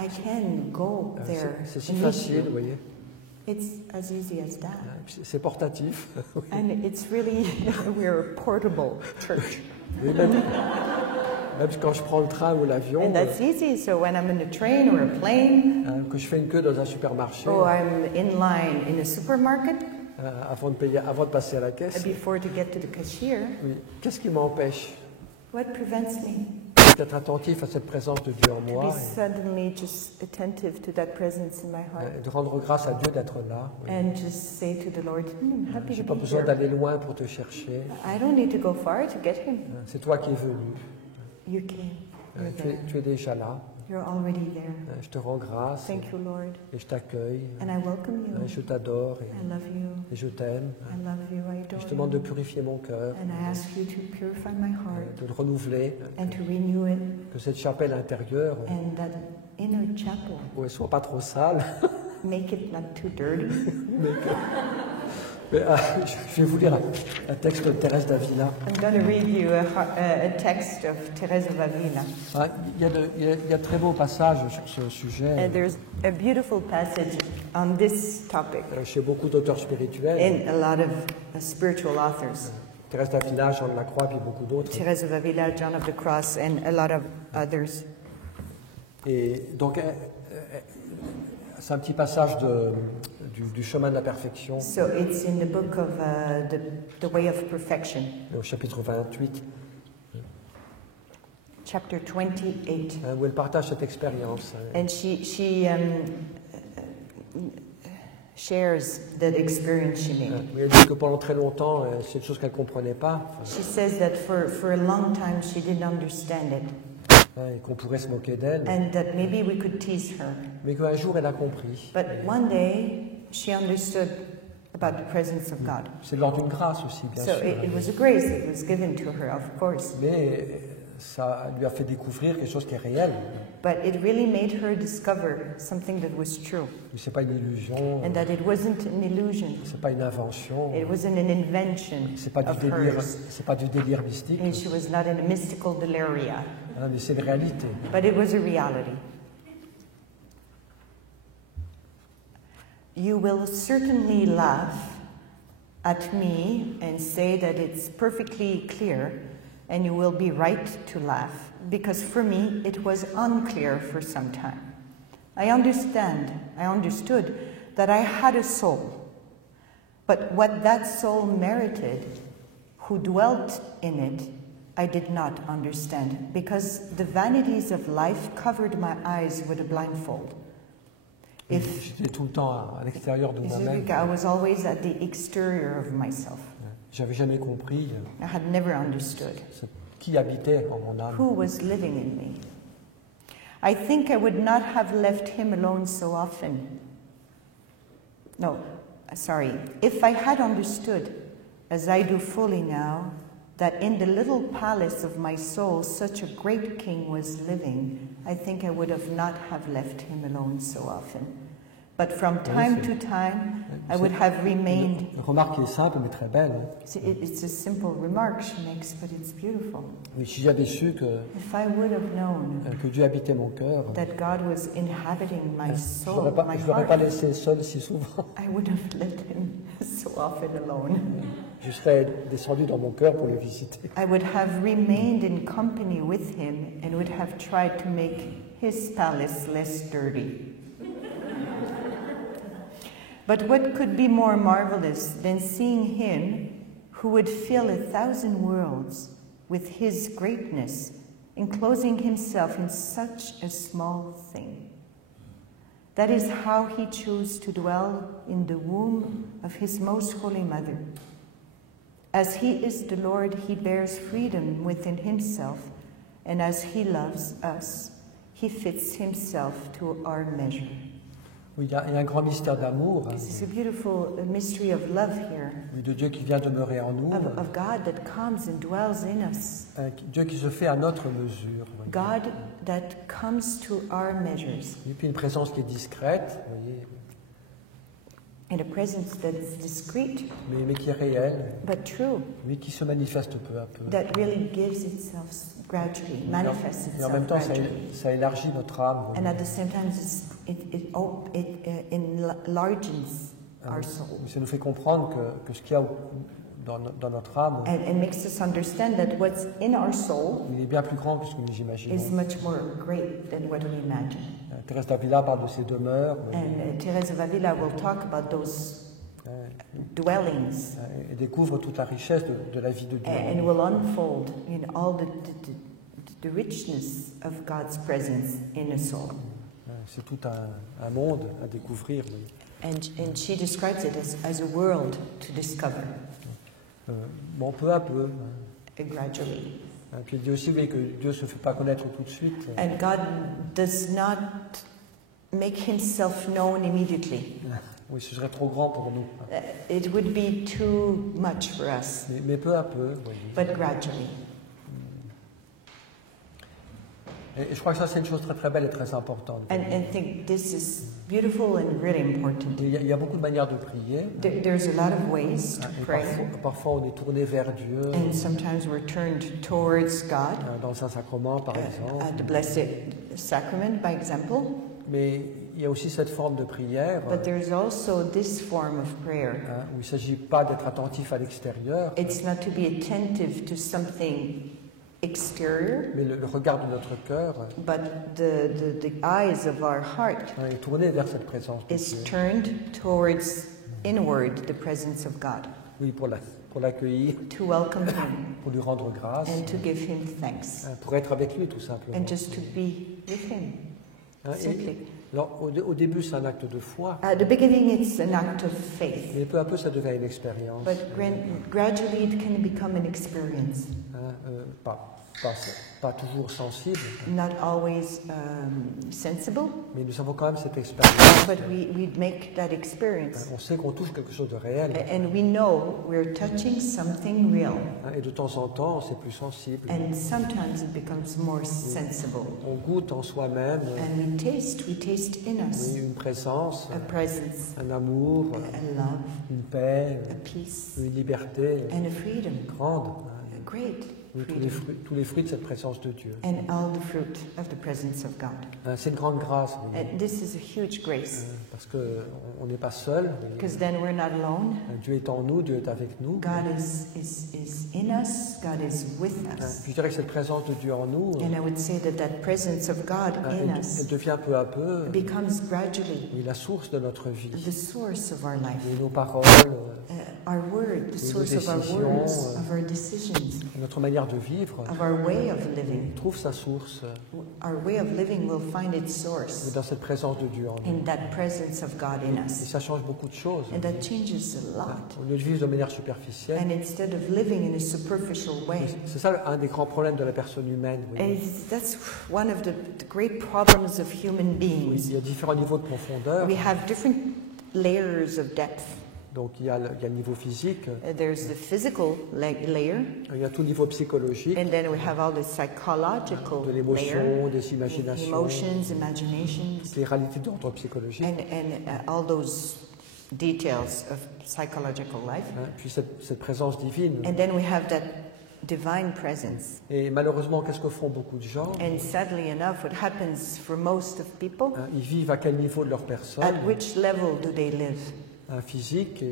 I can go there C'est si and meet facile, vous you. voyez. It's as easy as that. C'est portatif. And it's really, we're a portable church. Et même quand je prends le train ou l'avion, And that's easy. So when I'm in a train or a plane, que je fais une queue dans un supermarché, or I'm in line in a supermarket, avant de passer à la caisse, before to get to the cashier, oui. Qu'est-ce qui m'empêche? what prevents me? être attentif à cette présence de Dieu en to moi be suddenly just attentive to that presence in my heart, et de rendre grâce à Dieu d'être là. Oui. and just say to the Lord, I'm happy Je n'ai to pas be besoin here. d'aller loin pour te chercher. I don't need to go far to get him. C'est toi qui es venu. You came. You're there. Tu es déjà là. You're already there. Je te rends grâce Thank you, Lord. et je t'accueille. And I welcome you. Je t'adore I love you. et je t'aime. I love you. I Je adore te demande de you. purifier mon cœur, And I ask you to purify my heart de le renouveler, and to renew it, que cette chapelle intérieure and that inner chapel, ne soit pas trop sale. make it not too dirty. Mais, je vais vous lire un texte de Thérèse d'Avila. I'm going to read you a text of Teresa of Avila. Il y a de très beaux passages sur ce sujet And there's a beautiful passage on this topic chez beaucoup d'auteurs spirituels. in a lot of spiritual authors. Thérèse d'Avila, Jean de la Croix, puis beaucoup d'autres. Teresa of Avila, John of the Cross, and a lot of others. Et donc, c'est un petit passage du chemin de la perfection, So it's in the book of the Way of Perfection, au chapitre 28, chapter 28. où elle partage cette expérience. And she shares that experience she made. Mais elle dit que pendant très longtemps, c'est une chose qu'elle ne comprenait pas, She says that for a long time she didn't understand it, et qu'on pourrait se moquer d'elle, and that maybe we could tease her. mais qu'un jour elle a compris. But one day she understood about the presence of God. C'est lors d'une grâce aussi, bien So sûr. it was a grace that was given to her, of course. Mais ça lui a fait découvrir quelque chose qui est réel. But it really made her discover something that was true, Mais c'est pas une illusion, and that it wasn't an illusion. c'est pas une invention, It wasn't an invention c'est pas of du délire, hers. c'est pas du délire mystique, And she was not in a mystical deliria, mais c'est une réalité. but it was a reality. You will certainly laugh at me and say that it's perfectly clear, and you will be right to laugh, because for me it was unclear for some time. I understood that I had a soul, but what that soul merited, who dwelt in it, I did not understand, because the vanities of life covered my eyes with a blindfold. J'étais tout le temps à l'extérieur de moi-même. I was always at the exterior of myself. J'avais jamais compris I had never understood qui habitait en mon âme. who was living in me. I think I would not have left him alone so often. No, sorry. If I had understood, as I do fully now, that in the little palace of my soul such a great king was living, I think I would have not have left him alone so often. But from time to time, I would have remained. Une remarque qui est simple mais très belle. See, it's a simple remark she makes, but it's beautiful. Oui, si j'avais su If I would have known que Dieu habitait mon cœur, that God was inhabiting my je soul, ne my l'aurais pas heart, laissé seul si souvent. I would have let him so often alone. Je serais descendu dans mon cœur pour le visiter. I would have remained in company with him and would have tried to make his palace less dirty. But what could be more marvelous than seeing him who would fill 1,000 worlds with his greatness, enclosing himself in such a small thing? That is how he chose to dwell in the womb of his most holy mother. As he is the Lord, he bears freedom within himself, and as he loves us, he fits himself to our measure. Oui, il y a un grand mystère d'amour, This is a beautiful mystery of love here, oui, de Dieu qui vient demeurer en nous, of God that comes and dwells in us, Dieu qui se fait à notre mesure. Oui. God that comes to our measures, Et puis une présence qui est discrète, vous voyez, and a presence that's discreet mais qui est réelle, but true, oui, qui se manifeste peu à peu. that really gives itself gradually, manifests Et en même itself temps, gradually. ça élargit notre âme. And at the same time, it enlarges our soul Ça nous fait comprendre que ce qu'il y a dans notre âme, and makes us understand that what's in our soul il est bien plus grand que ce que nous is imaginons. much more great than what we imagine. Thérèse d'Avila parle de ses demeures, And Teresa of Avila will talk about those dwellings et découvre toute la richesse de la vie de Dieu. and will unfold in all the richness of God's presence in a soul. C'est tout un monde à découvrir. Oui. And she describes it as a world to discover. Bon, peu à peu. Gradually. Puis il dit aussi oui, que Dieu ne se fait pas connaître tout de suite. And God does not make himself known immediately. Oui, ce serait trop grand pour nous. It would be too much for us. Mais peu à peu. Oui. But gradually. Et je crois que ça, c'est une chose très très belle et très importante. And I think this is beautiful and really important. Il y a beaucoup de manières de prier. There's a lot of ways to Et pray. parfois, on est tourné vers Dieu. And sometimes we're turned towards God. Dans le Saint-Sacrement, par exemple. At the Blessed Sacrament, by example. Mais il y a aussi cette forme de prière. But there's also this form of prayer. Où il ne s'agit pas d'être attentif à l'extérieur. It's not to be attentive to something exterior, mais le regard de notre cœur but the eyes of our heart est tourné vers cette présence de is Dieu. turned towards inward, the presence of God, Oui, pour l'accueillir, to welcome Him pour lui rendre grâce, and to give Him thanks, pour être avec lui tout simplement. and just to be with Him, simply. Alors, au début, c'est un acte de foi, At the beginning, it's an act of faith, mais peu à peu, ça devient une expérience. but gradually it can become an experience. Pas toujours sensible, Not always sensible, mais nous avons quand même cette expérience. but we make that experience. On sait qu'on touche quelque chose de réel. And we know we're touching something real. Et de temps en temps, c'est plus sensible. And sometimes it becomes more sensible. On goûte en soi-même And we taste in us une présence, a presence, un amour, a love, une paix, a peace, une liberté and a freedom, grande. a great Oui, freedom, tous les fruits de cette présence de Dieu. and all the fruit of the presence of God. C'est une grande grâce, oui. And this is a huge grace, Parce qu'on n'est pas seul. because then we're not alone. Dieu est en nous, Dieu est avec nous. God is in us, God is with us. Puis je dirais que cette présence de Dieu en nous, And I would say that presence of God in elle us devient peu à peu becomes gradually la source de notre vie. the source of our life. Et nos paroles, Our word, the source of our words, of our decisions, notre manière de vivre, of our way of living. trouve sa source Our way of living will find its source dans cette présence de Dieu en nous. in that presence of God in Et us. ça change beaucoup de choses. And that changes a lot. Au lieu de vivre de manière superficielle, And instead of living in a superficial way, c'est ça un des grands problèmes de la personne humaine. Oui. and that's one of the great problems of human Oui, beings. il y a différents niveaux de profondeur. We have different layers of depth. Donc il y a le niveau physique, There's the physical layer, il y a tout le niveau psychologique, and then we have all the psychological de layer, l'émotion, des imaginations, emotions, imaginations, les réalités d'ordre psychologique. and all those details of psychological life. Puis cette présence divine. And then we have that divine presence. Et malheureusement, qu'est-ce que font beaucoup de gens? And sadly enough, what happens for most of people, Ils vivent à quel niveau de leur personne? at which level do they live? Physique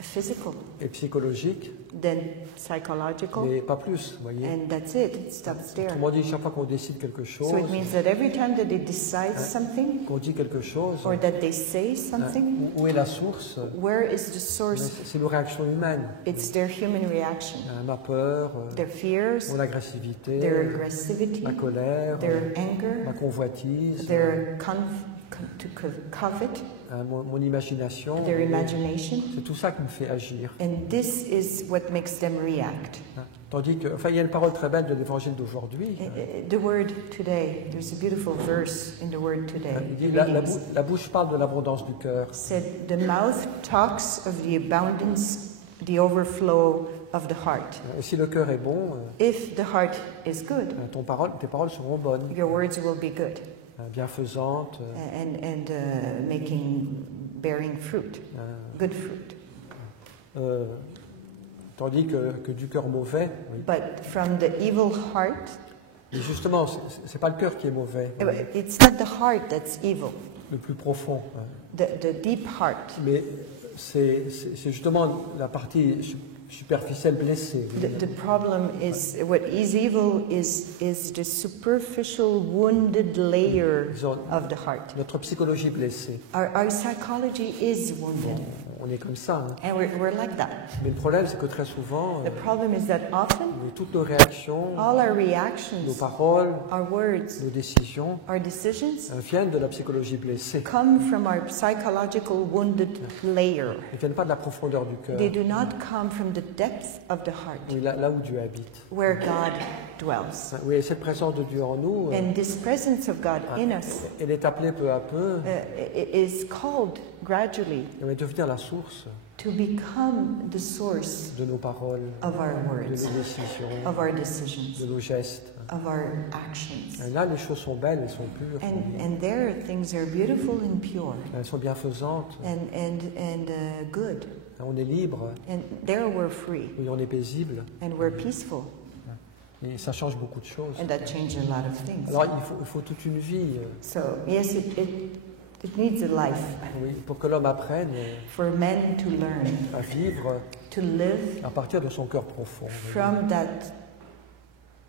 Physical, et psychologique, then psychological, mais pas plus, voyez. and that's it. It stops there. Autrement dit, chaque fois qu'on décide quelque chose, So it means that every time that they decide something qu'on dit quelque chose, or that they say something, où est la source? where is the source? C'est nos réactions humaines. It's their human reaction, Ma peur, their fears, mon agressivité, their aggressivity, ma colère, their anger, ma convoitise, their covet, mon imagination. their imagination. C'est tout ça qui me fait agir. And this is what makes them react. Tandis que, enfin, il y a une parole très belle de l'évangile d'aujourd'hui. The word today, there's a beautiful verse in the word today. Il dit, the readings. la bouche parle de l'abondance du cœur. Said, the mouth talks of the abundance, the overflow of the heart. Et si le cœur est bon, If the heart is good, tes paroles seront bonnes, your words will be good bienfaisantes, and bearing fruit, good fruit. Tandis que du cœur mauvais, oui. But from the evil heart, Et justement, c'est pas le cœur qui est mauvais, it's not the heart that's evil, le plus profond, the deep heart. mais c'est justement la partie superficielle blessée. The problem is what is evil is the superficial wounded layer of the heart. Notre psychologie blessée. Our psychology is wounded. on est comme ça. Hein. And we're like that. Mais le problème, c'est que très souvent, The problem is that often toutes nos réactions, all our nos reactions, paroles, our words, nos décisions our decisions viennent de la psychologie blessée. come from our psychological wounded layer. Ils ne viennent pas de la profondeur du cœur, They do not come from the depth of the heart oui, là où Dieu habite. where God dwells. Oui, et cette présence de Dieu en nous, And this presence of God in us elle est appelée peu à peu is called gradually à devenir la source to become the source de nos paroles, of our de words, nos décisions, of our decisions, de nos gestes. of our actions. Et là, les choses sont belles, elles sont pures, And there things are beautiful and pure elles sont bienfaisantes. and good. On est libre, And there we're free oui, on est paisible, and we're peaceful. et ça change beaucoup de choses. And that changes a lot of things. Alors, il faut toute une vie, So, yes, it needs a life oui, pour que l'homme apprenne for men to learn, à vivre to live à partir de son cœur profond. from that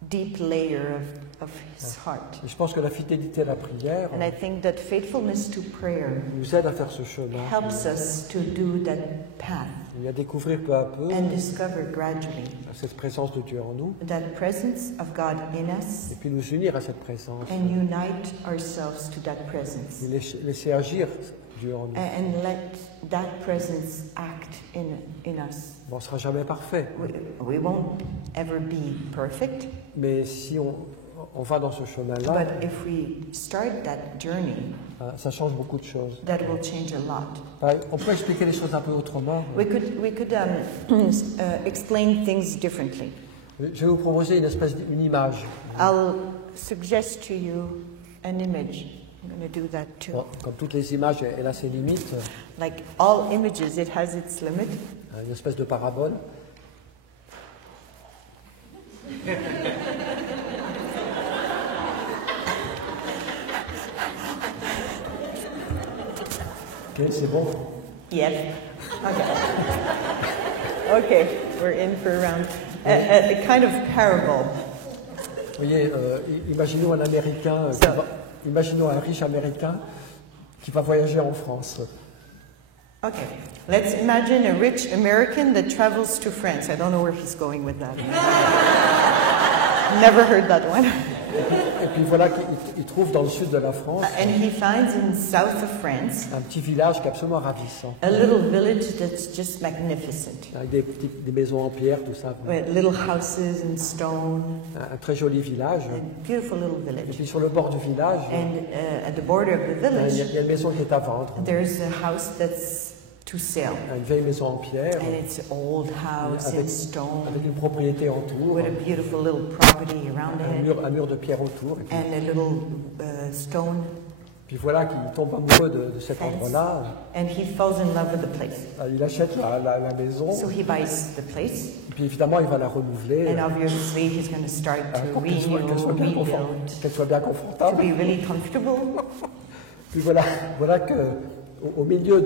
deep layer of his heart. Et je pense que la fidélité à la prière And I think that faithfulness to prayer nous aide à faire ce chemin, helps us to do that path et à découvrir peu à peu and discover gradually cette présence de Dieu en nous, that presence of God in us et puis nous unir à cette présence, and unite ourselves to that presence et laisser agir Dieu en nous. and let that presence act in us. Bon, on ne sera jamais parfait, We won't ever be perfect, mais si on va dans ce chemin-là, but if we start that journey, ça change beaucoup de choses. that will change a lot. On peut expliquer les choses un peu autrement. We could explain things differently. Je vais vous proposer une image. I'll suggest to you an image. I'm going to do that too. Bon, comme toutes les images, elle a ses limites. Like all images, it has its limit. Une espèce de parabole. Ok, c'est bon. Yes. Okay. Okay, we're in for a round. A kind of parable. Vous voyez, imaginons un Américain, imaginons un riche Américain qui va voyager en France. Okay, let's imagine a rich American that travels to France. I don't know where he's going with that. Never heard that one. Et puis voilà qu'il trouve dans le sud de la France And he finds in south of France un petit village qui est absolument ravissant, a little village that's just magnificent. avec des maisons en pierre, tout ça. With little houses and stone, Un très joli village. a beautiful little Et village. puis sur le bord du village, And at the border of the il y village, a une maison qui est à vendre. there's a house that's to sell. Une vieille maison en pierre, And it's an old house in stone avec une propriété autour, with a beautiful little property around it un mur de pierre autour. Et puis, and a little stone. puis voilà qu'il tombe amoureux de cet endroit-là. And he falls in love with the place. Il achète la maison, So he buys the place. et puis évidemment il va la renouveler And obviously he's going to start to pour qu'elle soit rebuild, bien to confortable. be really comfortable. Puis voilà que au milieu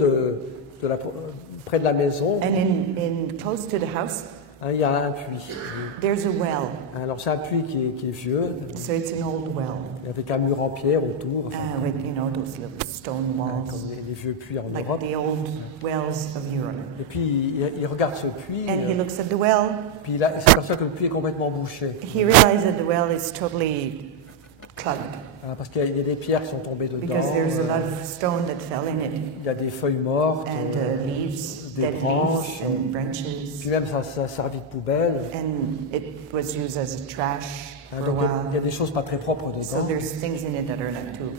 près de la maison, And in close to the house, il y a un puits. there's a well. Alors c'est un puits qui est vieux, So it's an old well avec un mur en pierre autour, with, those little stone walls, comme les vieux puits en like Europe. the old wells of Europe. Et puis il regarde ce puits, And he looks at the well. puis il s'aperçoit que le puits est complètement bouché. He realizes that the well is totally clogged Parce qu'il y a des pierres qui sont tombées dedans, because there's a lot of stone that fell in it, il y a des feuilles mortes, and leaves, des dead leaves branches, and branches, puis même ça a servi de poubelle. and it was used as a trash for a Donc il y while. a des choses pas très propres So dedans. there's things in it that are not too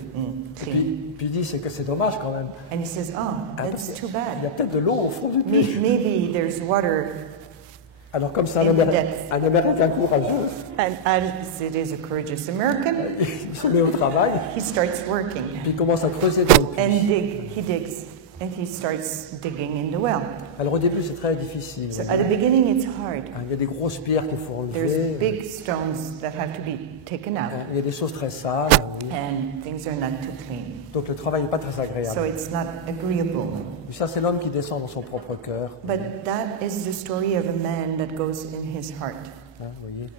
clean. Puis il dit c'est dommage quand même. And he says, "Oh, that's too Il y a bad. peut-être de l'eau au fond du puits. Maybe there's water." Alors comme c'est un In the Américain courageux, And as it is a courageous American, il se met au travail, he starts working puis il commence à creuser dans le puits. and he digs, and he starts digging in the well. Alors au début c'est très difficile. So at the beginning, it's hard. Il y a des grosses pierres qu'il faut There's enlever. big stones that have to be taken out, Il y a des choses très sales. and things are not too clean. Donc le travail n'est pas très So agréable. it's not agreeable. Et ça c'est l'homme qui descend dans son propre cœur. But that is the story of a man that goes in his heart. Vous voyez.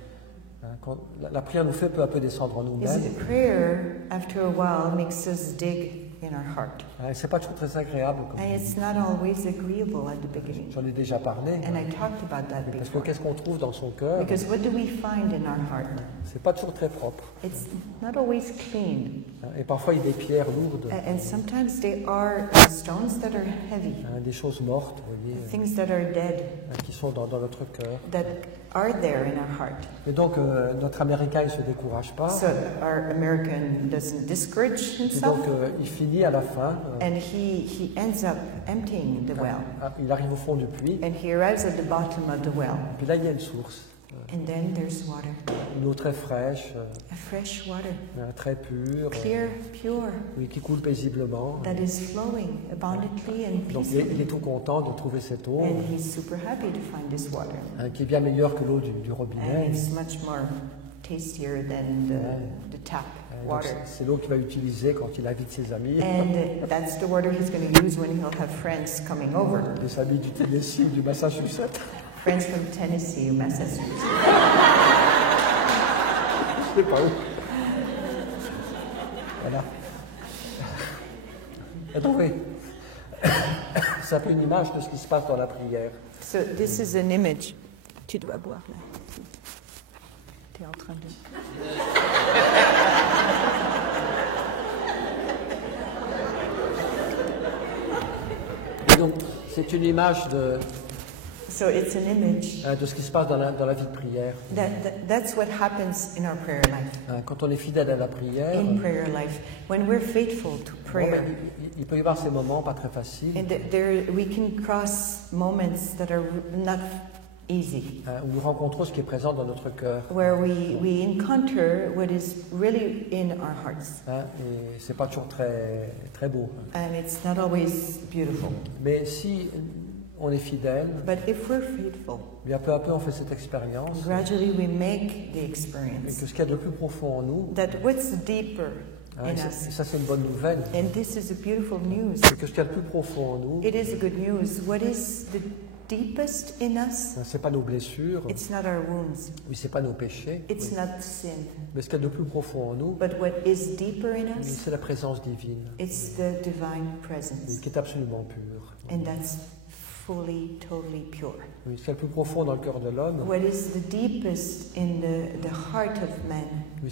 Quand la prière nous fait peu à peu descendre en His nous-mêmes. prayer, after a while, makes us dig in our heart. C'est pas toujours très agréable. Comme And it's not always agreeable at the beginning. j'en ai déjà parlé. And I talked about that Parce que before. qu'est-ce qu'on trouve dans son cœur? Because what do we find in our heart? C'est pas toujours très propre. It's not always clean. Et parfois, il y a des pierres lourdes, And sometimes they are stones that are heavy, des choses mortes, vous voyez, things that are dead, qui sont dans notre cœur. that are there in our heart. Et donc, notre Américain, il ne se décourage pas. So our American doesn't discourage Et himself, donc, il finit à la fin, and he ends up emptying the well. il arrive au fond du puits, And he arrives at the bottom of the well. puis là, il y a une source, And then there's water, une eau très fraîche, a fresh water, très pure, clear, pure, oui, qui coule paisiblement. that is flowing abundantly and Donc, peacefully. il est tout content de trouver cette eau, And he's super happy to find this water. qui est bien meilleure que l'eau du And robinet. it's much more tastier than the tap Donc, water. c'est l'eau qu'il va utiliser quand il invite ses amis, And that's the water he's going to use when he'll have friends coming over. des amis du Tennessee ou du Massachusetts. Friends from Tennessee or Massachusetts. Je sais pas où. Voilà. Et donc, oui, c'est un peu une image de ce qui se passe dans la prière. So this is an image. Tu dois boire là. Tu es en train de... Et donc, c'est une image So it's an image. de ce qui se passe dans la vie de prière. That's what happens in our prayer life. Quand on est fidèle à la prière, In prayer life, when we're faithful to bon, prayer, ben, il peut y avoir ces moments pas très faciles, and there we can cross moments that are not easy, où nous rencontrons ce qui est présent dans notre cœur. where we encounter what is really in our hearts, Et c'est pas toujours très, très beau. and it's not always beautiful. Mais si on est fidèle, But if we're faithful, bien peu à peu on fait cette expérience, gradually we make the et experience que ce qu'il y a de plus profond en nous, that what's deeper in et us, ça c'est une bonne nouvelle, and this is a beautiful news. c'est que ce qu'il y a de plus profond en nous, It is a good news. What is the deepest in us? c'est pas nos blessures, It's not our wounds. oui, c'est pas nos péchés, It's oui. not sin. Mais ce qu'il y a de plus profond en nous, But what is deeper in us? c'est la présence divine, It's the divine oui, presence. qui est absolument pure. And that's fully, totally pure. Oui, ce qu'il y a de plus profond dans le cœur de l'homme, What is the deepest in the heart of man? oui,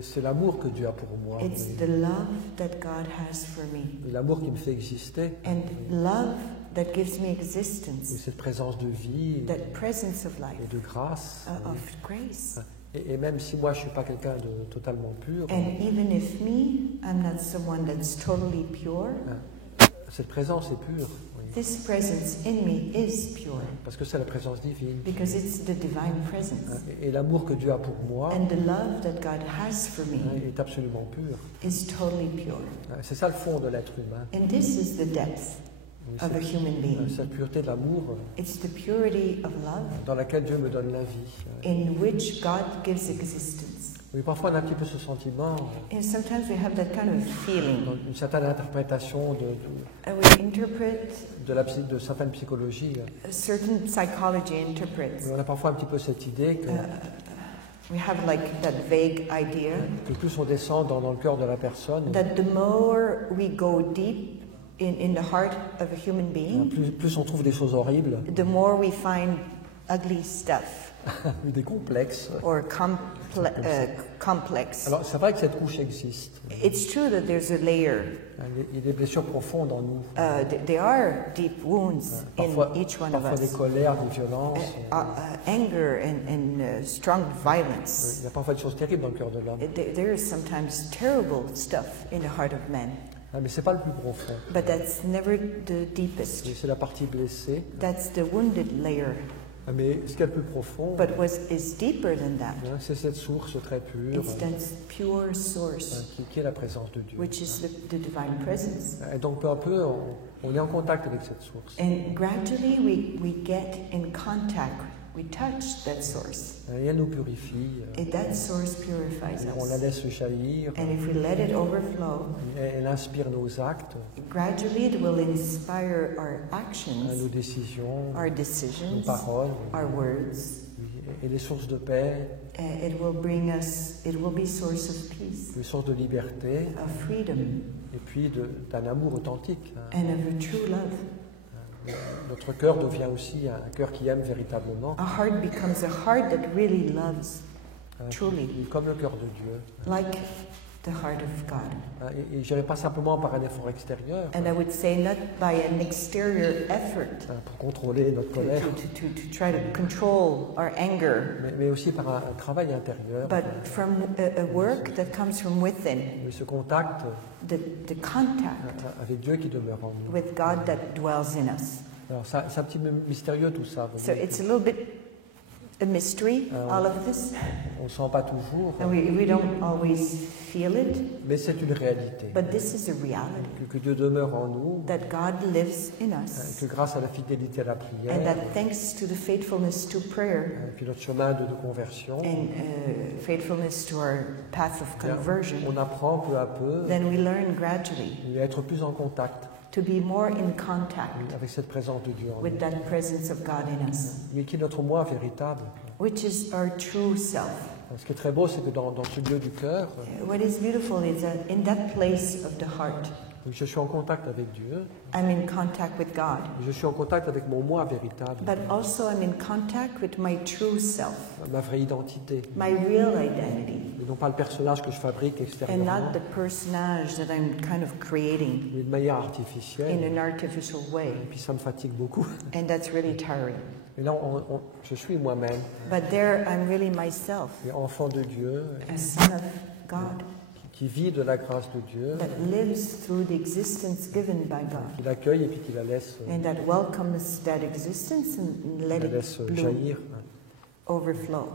c'est l'amour que Dieu a pour moi, It's oui. the love that God has for me. L'amour qui me fait exister, And love that gives me oui, existence. cette présence de vie That presence of life, et de grâce. Oui. of grace. Et même si moi je suis pas quelqu'un de totalement pur, And even if me, I'm not someone that's totally pure, cette présence est pure, oui, this presence in me is pure parce que c'est la présence divine. because it's the divine presence. Et l'amour que Dieu a pour moi, And the love that God has for me est absolument pur. is totally pure. C'est ça le fond de l'être humain. And this is the depth Oui, of a human being. cette pureté de l'amour It's the purity of love dans laquelle Dieu me donne la vie. in which God gives existence. Oui, parfois on a un petit peu ce sentiment, And sometimes we have that kind of feeling. dans une certaine interprétation We interpret, de certaines psychologies. a certain psychology interprets. On a parfois un petit peu cette idée que, We have like that vague idea que plus on descend dans le cœur de la personne, that the more we go deep in the heart of a human being, plus on trouve des choses horribles, the more we find ugly stuff des complexes. or complex. Alors c'est vrai que cette couche existe. It's true that there's a layer. Il y a des blessures profondes en nous. There are deep wounds Parfois, in each one of parfois des us. colères, des violences. Anger and strong violence. Il y a parfois des choses terribles dans le cœur de l'homme. There is sometimes terrible stuff in the heart of man, Mais c'est pas le plus profond. but that's never the deepest. C'est la partie blessée. That's the wounded layer. Mais ce qu'il y a de plus profond, But what is deeper than that? c'est cette source très pure It's that pure source, qui est la présence de Dieu. which is the divine presence. Et donc peu à peu, on est en contact avec cette source. And gradually we get in contact, we touch that source. Et elle nous purifie. And that source purifies On la us. laisse jaillir. And if we let it overflow, Elle inspire nos actes, gradually it will inspire our nos actions, décisions, our nos decisions, paroles. our words. Et les sources de paix, It will bring us, it will be source of peace, les sources de liberté. of freedom. et puis d'un amour authentique. and of a true love. Notre cœur devient aussi un cœur qui aime véritablement, A heart becomes a heart that really loves, truly, comme le cœur de Dieu. like the heart of God. Et je n'irai pas simplement par un effort extérieur And I would say not by an exterior effort pour contrôler notre colère, to try to control our anger, mais aussi par un travail intérieur, but from a work that comes from within, ce contact the contact avec Dieu qui demeure en nous. with God that dwells in us. Alors c'est un petit peu mystérieux tout ça. Vous So voyez. it's a little bit a mystery, all of this, On ne sent pas toujours, and we don't always feel it, mais c'est une réalité. but this is a reality, Que Dieu demeure en nous, that God lives in us, que grâce à la fidélité à la and prière, that thanks to the faithfulness to prayer puis notre chemin de conversion, and faithfulness to our path of conversion, on apprend peu à peu then we learn gradually à être plus en contact to be more in contact avec cette présence de Dieu en nous. with that presence of God in us, Mais qui est notre moi véritable. which is our true self. Ce qui est très beau, c'est que dans ce lieu du cœur, What is beautiful is that in that place of the heart, je suis en contact avec Dieu, I'm in contact with God, je suis en contact avec mon moi véritable, but also I'm in contact with my true self, ma vraie identité, my real identity, et non pas le personnage que je fabrique and extérieurement, not the personage that I'm kind of creating mais de manière in artificielle. an artificial way. Et puis ça me fatigue beaucoup. And that's really tiring. Et là, je suis moi-même, But there I'm really myself, et enfant de Dieu, a son of God, qui vit de la grâce de Dieu, that lives through the existence given by God, qui l'accueille et puis qui la laisse, and that welcomes that existence and let la laisse it bloom, jaillir. overflow.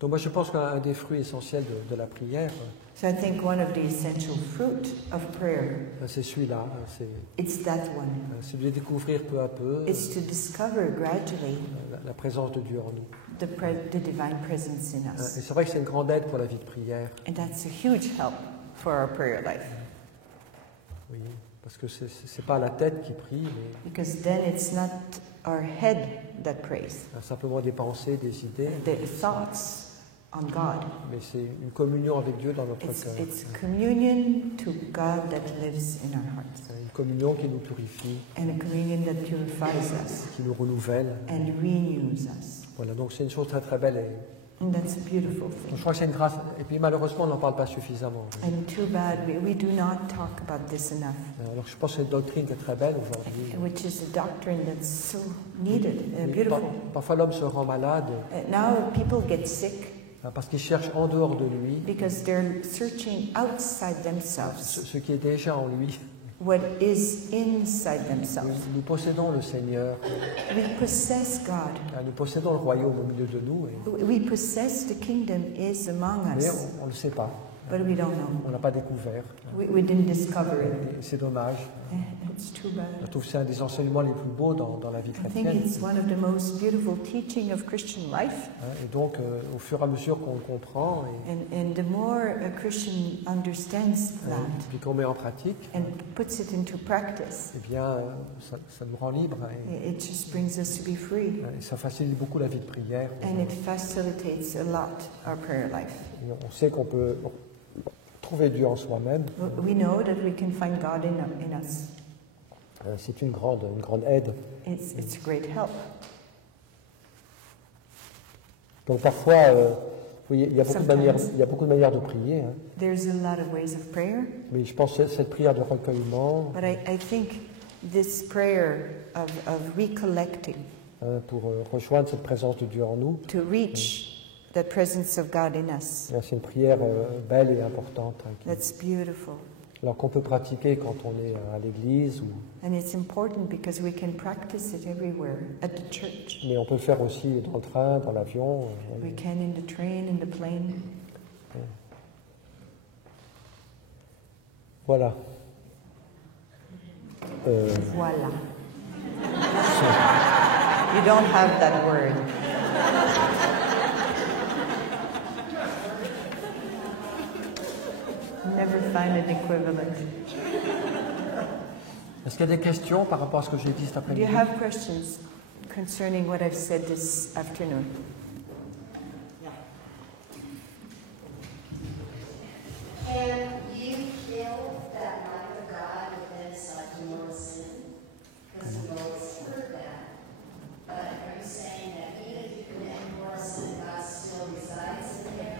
Donc moi je pense qu'un des fruits essentiels de la prière, So I think one of the essential fruit of prayer, c'est celui-là, it's that one. c'est de découvrir peu à peu It's to discover gradually la présence de Dieu en nous. the divine presence in Et us. c'est vrai que c'est une grande aide pour la vie de prière, And that's a huge help for our prayer life. oui, parce que c'est pas la tête qui prie, mais Because then it's not our head that prays, simplement des pensées, des idées, the thoughts on God. mais c'est une communion avec Dieu dans notre cœur, It's communion to God that lives in our hearts, une communion qui nous purifie, and a communion that purifies us qui nous renouvelle. and renews us. Voilà, donc c'est une chose très très belle. And that's a beautiful Je thing. crois que c'est une grâce. Et puis malheureusement, on n'en parle pas suffisamment. And too bad we do not talk about this enough, Alors je pense que c'est une doctrine qui est très belle aujourd'hui. which is a doctrine that's so needed, Mais beautiful. parfois l'homme se rend malade Now people get sick parce qu'il cherche en dehors de lui because they're searching outside themselves ce qui est déjà en lui. what is inside themselves. Nous possédons le Seigneur, We possess God. nous possédons le royaume au milieu de nous, We possess the kingdom is among mais us, on ne le sait pas, but we don't know. on ne l'a pas découvert. We didn't discover it. Et c'est dommage. It's too bad. Je trouve que c'est un des enseignements les plus beaux dans la vie I think chrétienne. it's one of the most beautiful teaching of Christian life. Et donc, au fur et à mesure qu'on le comprend And the more a Christian understands that puis qu'on met en pratique, and puts it into practice, eh bien, ça nous rend libres it just brings us to be free. et ça facilite beaucoup la vie de prière. And it facilitates a lot our prayer life. Et on sait qu'on peut trouver Dieu en soi-même. We know that we can find God in us. C'est une grande aide. It's a great help. Donc parfois, oui, il y a beaucoup de manières de prier, hein. There's a lot of ways of prayer, Mais je pense que cette prière de recueillement, but I think this prayer of recollecting pour rejoindre cette présence de Dieu en nous, to reach the presence of God in us, c'est une prière belle et importante, hein, that's beautiful. alors qu'on peut pratiquer quand on est à l'église, And it's important because we can practice it everywhere, at the church. mais on peut le faire aussi dans le train, dans l'avion. We can in the train, in the plane. Voilà. Voila. You don't have that word. Never find an equivalent. Est-ce qu'il y a des questions par rapport à ce que j'ai dit cet Do you après-midi? have questions concerning what I've said this afternoon? saying you killed that light of God within inside your mortal sin? Because we always heard that. But are you saying that even if you commit mortal sin, God still resides in there?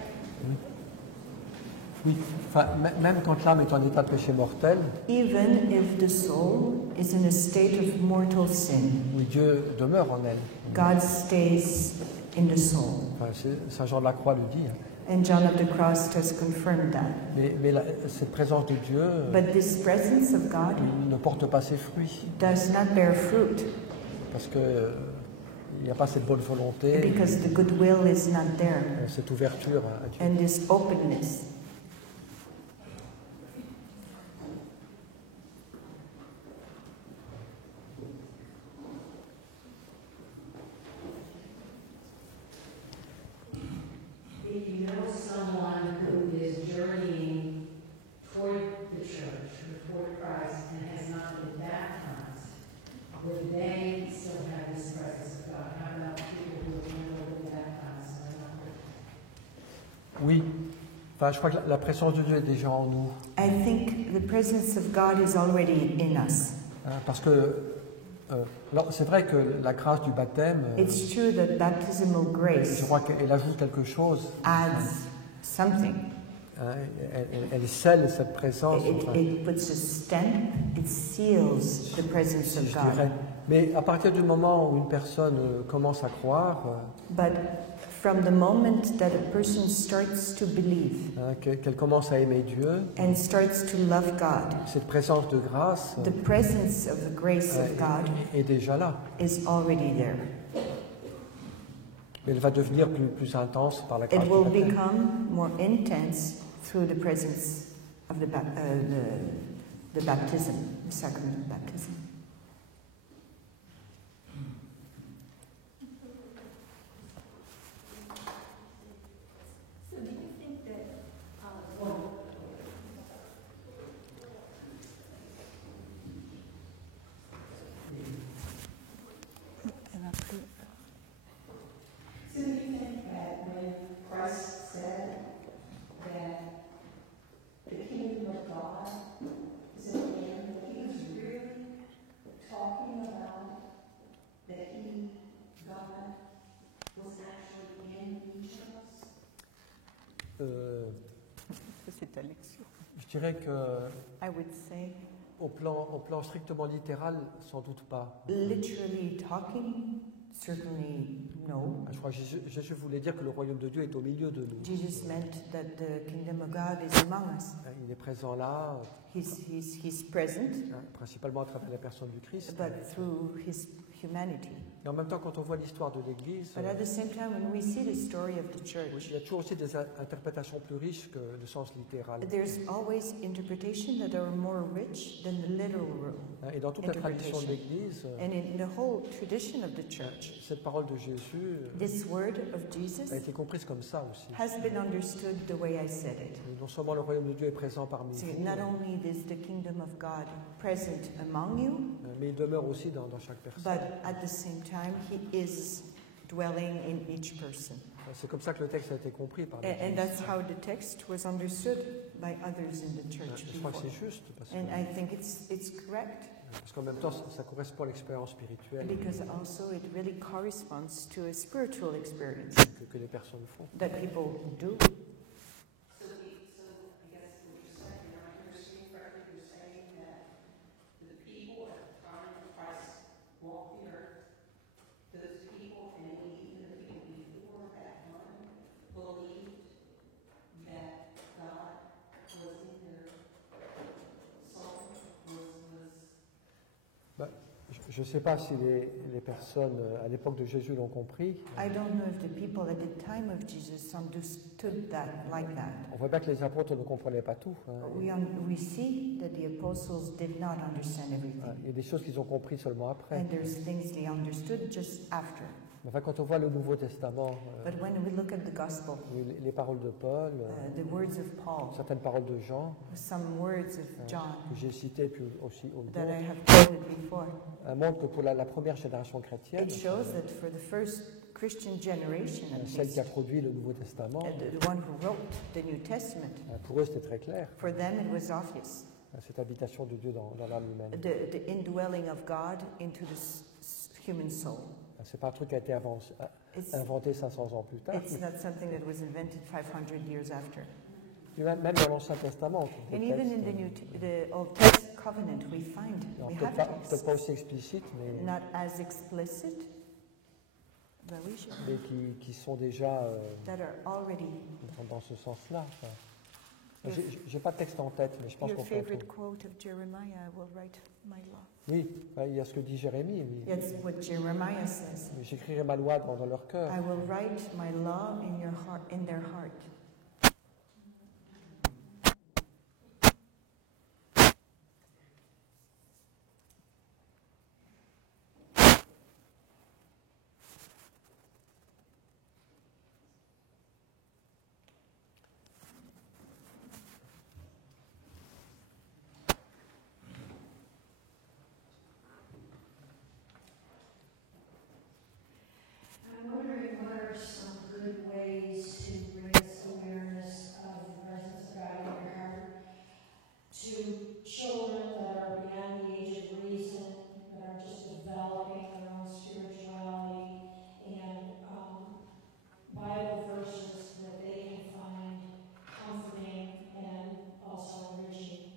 Oui, enfin, même quand l'âme est en état de péché mortel, Even if the soul is in a state of mortal sin, oui, Dieu demeure en elle. God stays in the soul. Enfin, Saint Jean de la Croix le dit. And John of the Cross has confirmed that. Mais cette présence de Dieu But this presence of God ne porte pas ses fruits. does not bear fruit Parce que il n'y a pas cette bonne volonté, because the goodwill is not there cette ouverture à Dieu. and this openness. If you know someone who is journeying toward the church or toward Christ and has not been baptized, would they still have this presence of God? How about people who have been baptized and are not? Oui, enfin, je crois que la présence de Dieu est déjà en nous. I think the presence of God is already in us. Parce que alors, c'est vrai que la grâce du baptême, It's true that baptismal je grace crois qu'elle ajoute quelque chose. adds something. Elle scelle cette présence. It puts a stamp, it seals the presence of Je dirais. God. Mais à partir du moment où une personne commence à croire, But from the moment that a person starts to believe qu'elle commence à aimer Dieu, and starts to love God, cette présence de grâce the presence of the grace of God est déjà là. is already there. Mais elle va devenir plus intense par la grâce It du will baptême. become more intense through the presence of the baptism, the sacrament of baptism. So do you think that, So do you think that when Christ said that the kingdom of God is at hand, that he was really talking about that he, God, was actually in each of us? C'est Alexio. Je dirais que I would say, au plan strictement littéral, sans doute pas. literally talking, certainly no. Je crois que Jésus voulait dire que le royaume de Dieu est au milieu de nous. Jesus meant that the kingdom of God is among us. Il est présent là, He's present, principalement à travers la personne du Christ. but through his humanity. Et en même temps, quand on voit l'histoire de l'Église, But at the same time, when we see the story of the il church, y a toujours aussi des interprétations plus riches que le sens littéral. there's always interpretation that are more rich than the literal Et dans toute la tradition de interpretation. l'Église, And in the whole tradition of the church, cette parole de Jésus this word of Jesus a été comprise comme ça aussi. has been understood the way I said it. Non seulement le royaume de Dieu est présent parmi So vous, not only is the kingdom of God present among you, mais il demeure aussi dans chaque personne. but at the same time, he is dwelling in each person. C'est comme ça que le texte a été compris par And l'Église. that's how the text was understood by others in the church Je crois before. que c'est juste, And I think it's correct, parce qu'en même temps, ça correspond à l'expérience spirituelle because also it really corresponds to a spiritual experience que les personnes font. that people do. So I guess what you're saying, am I understanding correctly, you're saying that the people at the time of Christ walked the earth, those people and even the people before that time believed that God was in their soul, Je ne sais pas si les personnes à l'époque de Jésus l'ont compris. I don't know if the people at the time of Jesus understood that like that. On voit bien que les apôtres ne comprenaient pas tout. We see that the apostles did not understand everything. Il y a des choses qu'ils ont comprises seulement après. And there's things they understood just after. Enfin, quand on voit le Nouveau Testament, But when we look at the gospel, les paroles de Paul, the words of Paul, certaines paroles de Jean, some words of John que j'ai citées, puis aussi that I d'autres, have quoted before, montrent que pour la première génération chrétienne, it shows that for the first Christian generation, at celle qui a least, produit le Nouveau Testament, the one who wrote the New Testament, pour eux c'était très clair, for them it was obvious. cette habitation de Dieu dans l'âme humaine. The indwelling of God into the human soul. C'est pas un truc qui a été inventé 500 ans plus tard. It's not something that was invented 500 years after. Même dans l'Ancien Testament, on trouve And des even in textes, the Old Testament covenant, we find, alors, we peut-être have pas, pas aussi explicites, not as explicit, but we should, mais qui sont déjà that are already. dans ce sens-là. Enfin, Your- j'ai pas de texte en tête, mais je pense Your qu'on peut en trouver. favorite quote of Jeremiah, I will write my law. Oui, il y a ce que dit Jérémie. Oui. That's what Jeremiah says. J'écrirai ma loi dans leur cœur. I will write my law in your heart, in their heart. I'm wondering what are some good ways to bring this awareness of the presence of God in your heart to children that are beyond the age of reason, that are just developing their own spirituality, and Bible verses that they can find comforting and also enriching.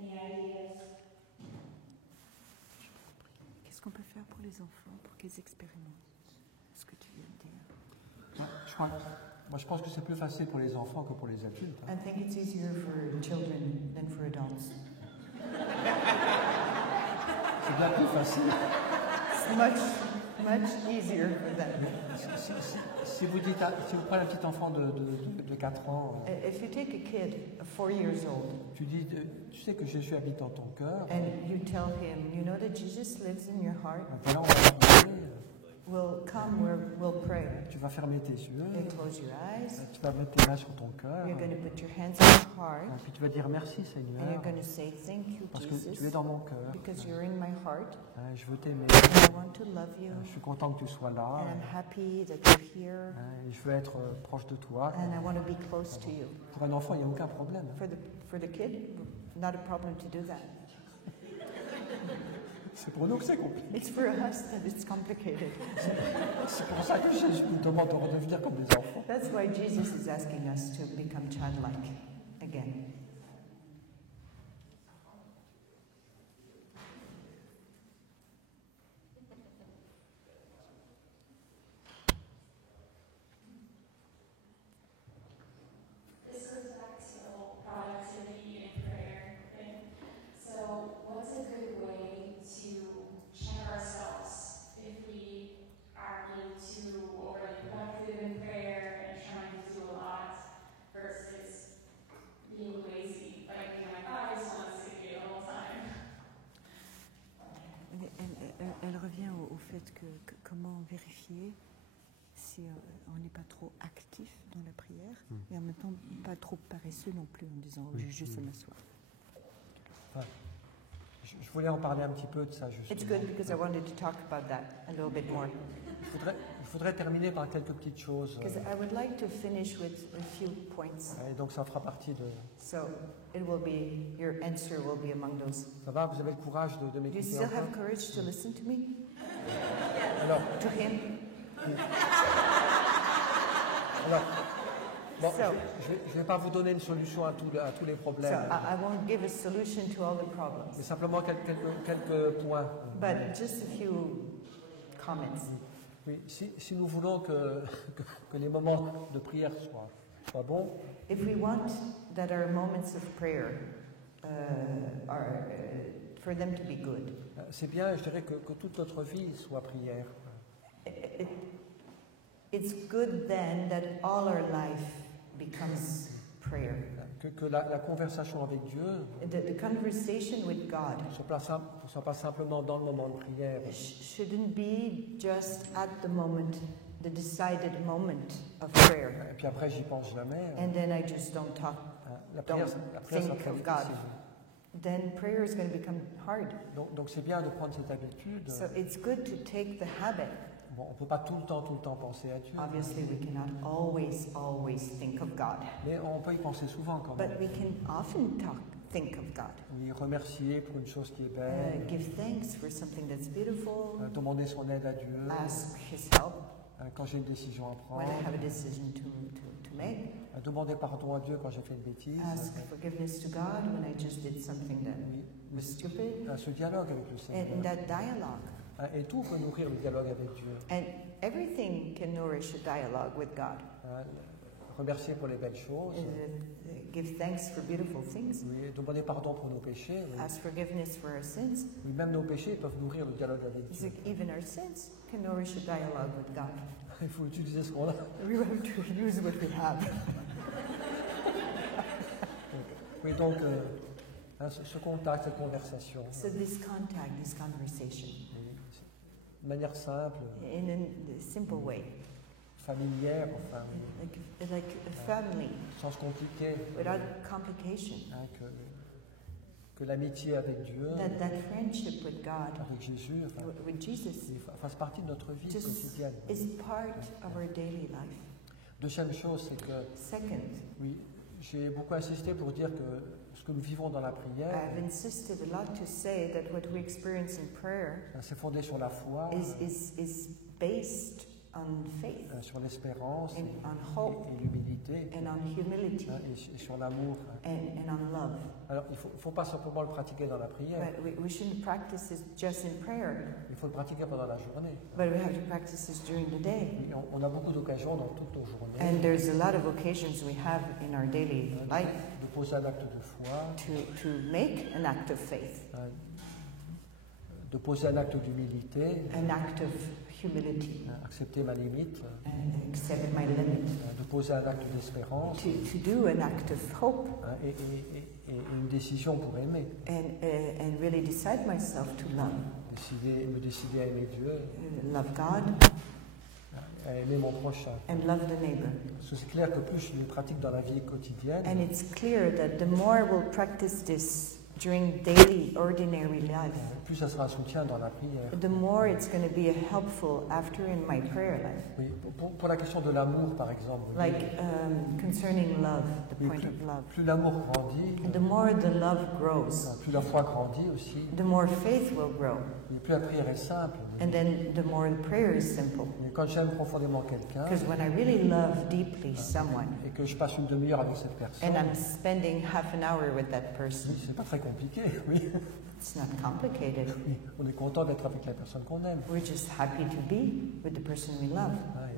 Any ideas? Qu'est-ce qu'on peut faire pour les enfants, pour qu'ils expérimentent ce que tu viens de dire? Moi, je pense que c'est plus facile pour les enfants que pour les adultes. I think it's easier for children than for adults. C'est bien plus facile. It's much easier for them. Si vous prenez un petit enfant de 4 ans, If you take a kid, 4 years old, tu dis, tu sais que Jésus habite dans ton cœur. and you tell him, you know that Jesus lives in your heart, Maintenant, on va prier, we'll come, we'll pray. tu vas fermer tes yeux, You close your eyes, tu vas mettre tes mains sur ton cœur, you're going to put your hands on your heart, et puis tu vas dire merci and Seigneur, you're going to say, thank you, parce que tu es Jesus, dans mon cœur. because you're in my heart, Je veux t'aimer, and I want to love you, je suis content que tu sois là, and I'm happy that you're here, et je veux être proche de toi. and I want to be close to you. Pour un enfant, il n'y a aucun problème. For the kid, not a problem to do that. C'est pour nous que c'est compliqué. It's for us that it's complicated. C'est pour ça que Jésus nous demande de redevenir comme des enfants. That's why Jesus is asking us to become childlike again. This goes back to the whole productivity and prayer thing. So, what's a good way to check ourselves if we are being too overly productive in prayer and trying to do a lot versus being lazy, like being like, oh, I just want to sit here the whole time. Elle revient au fait que comment vérifier si on n'est pas trop actif dans la prière, et en même temps pas trop paresseux non plus en disant je vais juste m'asseoir. Enfin, je voulais en parler un petit peu de ça It's justement. good because I wanted to talk about that a little bit more. Je voudrais terminer par quelques petites choses. Because I would like to finish with a few points. Et donc ça fera partie de... So it will be, your answer will be among those. Ça va, vous avez le courage de Do you m'écouter still have encore? courage to listen to me? Alors, To him? bon, So- je ne vais pas vous donner une solution à tous les So problèmes, I won't give a solution to all the problems, mais simplement quelques points. but just a few comments. Oui, si nous voulons que les moments de prière soient bons, If we want that our moments of prayer for them to be good, c'est bien, je dirais, que toute notre vie soit prière. it's good then that all our life becomes prayer. Que la conversation avec Dieu The conversation with God ne soit pas simplement dans le moment de prière, shouldn't be just at the moment, the decided moment of prayer. et puis après j'y pense jamais. And then I just don't talk, La prière, don't la prière, ça think prend of God. difficile. Then prayer is going to become hard. Donc c'est bien de prendre cette habitude So it's good to take the habit Bon, on ne peut pas tout le temps penser à Dieu, Obviously, we cannot always think of God, mais on peut y penser souvent quand même. but we can often think of God. Oui, remercier pour une chose qui est belle, Give thanks for something that's beautiful. demander son aide à Dieu, Ask His help quand j'ai une décision à when prendre, I have a decision to make. demander pardon à Dieu quand j'ai fait une bêtise. Ask forgiveness to God when I just did something that Oui, was stupid. ce dialogue avec le And Seigneur. that dialogue. Et tout peut nourrir le dialogue avec Dieu. And everything can nourish a dialogue with God. Remercier pour les belles choses, Give thanks for beautiful things. oui, demander pardon pour nos péchés. Oui. Ask forgiveness for our sins. Oui, même nos péchés peuvent nourrir le dialogue avec It's Dieu. like even our sins can nourish a dialogue with God. Il faut utiliser ce qu'on a. We have to use what we have. Oui, donc, ce contact, cette conversation, So this contact, this conversation, oui, de manière simple, in a simple way, familière, enfin, like a family, sans se compliquer, without complication. hein, que l'amitié avec Dieu, That friendship with God, avec Jésus, enfin, with Jesus, fasse partie de notre vie just quotidienne. is part of our daily life. Deuxième chose, c'est que, Second, oui, j'ai beaucoup insisté pour dire que ce que nous vivons dans la prière, I've insisted a lot to say that what we experience in prayer c'est fondé sur la foi, is based on faith sur l'espérance and on hope et l'humilité, and on humility et sur l'amour. and on love. Alors, il ne faut pas simplement le pratiquer dans la prière, But we shouldn't practice this just in prayer, il faut le pratiquer pendant la journée. but we have to practice this during the day. Oui, on a beaucoup d'occasions dans toutes nos journées And there's a lot of occasions we have in our daily life de poser un acte de foi, to make an act of faith, de poser un acte d'humilité, an act of humility, accepter ma limite, and accept my limit, de poser un acte d'espérance to do an act of hope, et une décision pour aimer. and really decide myself to love. Me décider à aimer Dieu, Love God à aimer mon prochain. and love the neighbor. Parce que c'est clair que plus je le pratique dans la vie quotidienne, And it's clear that the more we'll practice this during daily, ordinary life, plus ça sera un soutien dans la prière. the more it's going to be helpful after in my prayer life. Oui, pour la question de l'amour, par exemple, vous Like voyez, concerning love, the oui, point of love. plus l'amour grandit, The more the love grows, plus la foi grandit aussi, the more faith will grow. et plus la prière est simple. And then the more the prayer is simple. Mais quand j'aime profondément quelqu'un Because when I really love deeply someone, et que je passe une demi-heure avec cette personne, and I'm spending half an hour with that person, oui, c'est pas très compliqué, oui. it's not complicated. Oui, on est content d'être avec la personne qu'on aime. We're just happy to be with the person we love.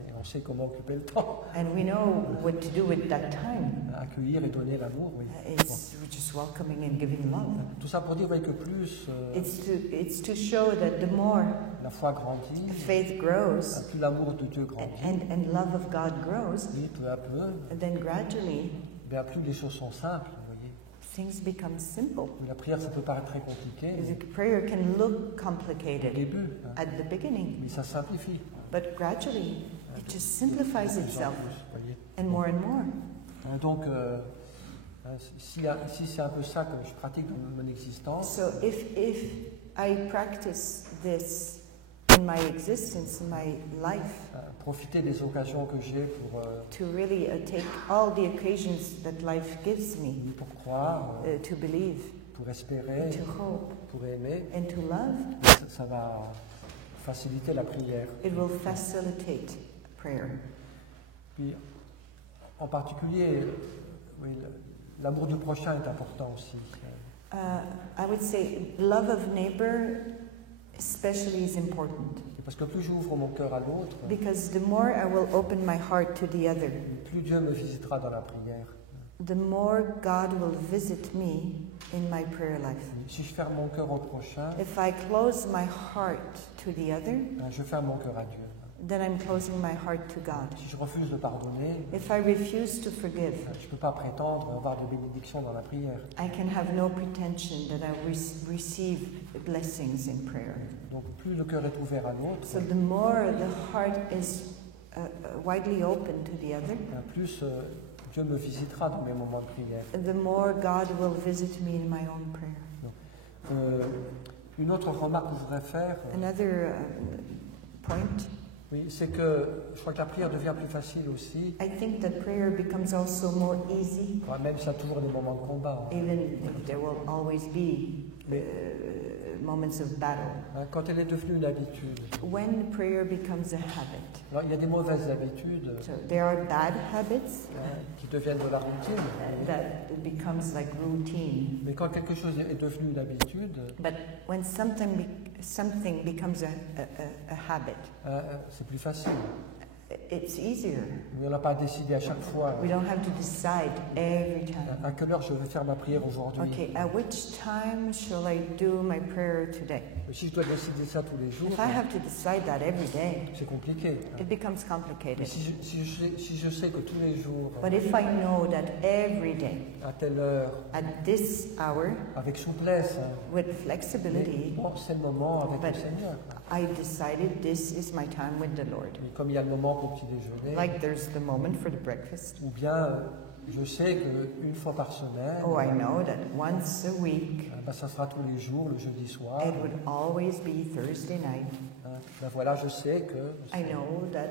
Et on sait comment occuper le temps, And we know what to do with that time. accueillir et donner l'amour. Oui. It's just welcoming and giving love. Tout ça pour dire oui, que plus It's to show that the more la foi grandit, faith grows plus l'amour de Dieu grandit, and love of God grows, oui, peu à peu, and then gradually plus les choses sont simples. Vous voyez. things become simple. La prière, ça peut paraître très compliqué The prayer can look au complicated début, at the beginning, mais ça simplifie. but gradually it just simplifies De plus en itself, plus, vous voyez. and more. Donc, si c'est un peu ça que je pratique dans mon existence, So if I practice this in my existence, in my life, profiter des occasions que j'ai to really take all the occasions that life gives me, pour croire, to believe, pour espérer, to hope, pour aimer, and to love, ça va faciliter la prière. it will facilitate prayer. Puis, en particulier, oui, l'amour du prochain est important aussi. I would say love of neighbor especially is important, Parce que plus j'ouvre mon cœur à l'autre, because the more I will open my heart to the other, plus Dieu me visitera dans la prière. the more God will visit me in my prayer life. Si je ferme mon cœur au prochain, If I close my heart to the other, je ferme mon cœur à Dieu. then I'm closing my heart to God. Si je refuse de pardonner, If I refuse to forgive, je ne peux pas prétendre avoir de bénédiction dans la prière. I can have no pretension that I receive blessings in prayer. Donc plus le cœur est ouvert à l'autre, So the more the heart is widely open to the other, plus Dieu me visitera dans mes moments de prière. the more God will visit me in my own prayer. Une autre remarque que je voudrais faire, Another point, oui, Oui, c'est que je crois que la prière devient plus facile aussi, I think that prayer becomes also more easy, même s'il y a toujours des moments de combat. even if there will always be moments of battle. Quand elle est devenue une habitude, When prayer becomes a habit, alors, il y a des mauvaises habitudes so there are bad habits qui deviennent de la routine, that it becomes like routine. mais quand quelque chose est devenu une habitude, But when something becomes a habit, c'est plus facile. it's easier. Mais on n'a pas décidé à chaque fois We don't have to decide every time. à quelle heure je vais faire ma prière aujourd'hui. Okay, at which time shall I do my prayer today? Mais si je dois décider ça tous les jours, If I have to decide that every day, c'est compliqué. it becomes Mais complicated. si je sais que tous les jours, But if I know that every day, à telle heure, at this hour, avec souplesse, with mais flexibility, bon, c'est le moment avec le But- Seigneur. I decided this is my time with the Lord. Mais comme il y a le moment pour le petit déjeuner, Like there's the moment for the breakfast. ou bien je sais qu'une fois par semaine, Oh, I know that once a week, ça sera tous les jours, le jeudi soir. it would always be Thursday night. Voilà, je sais que I know that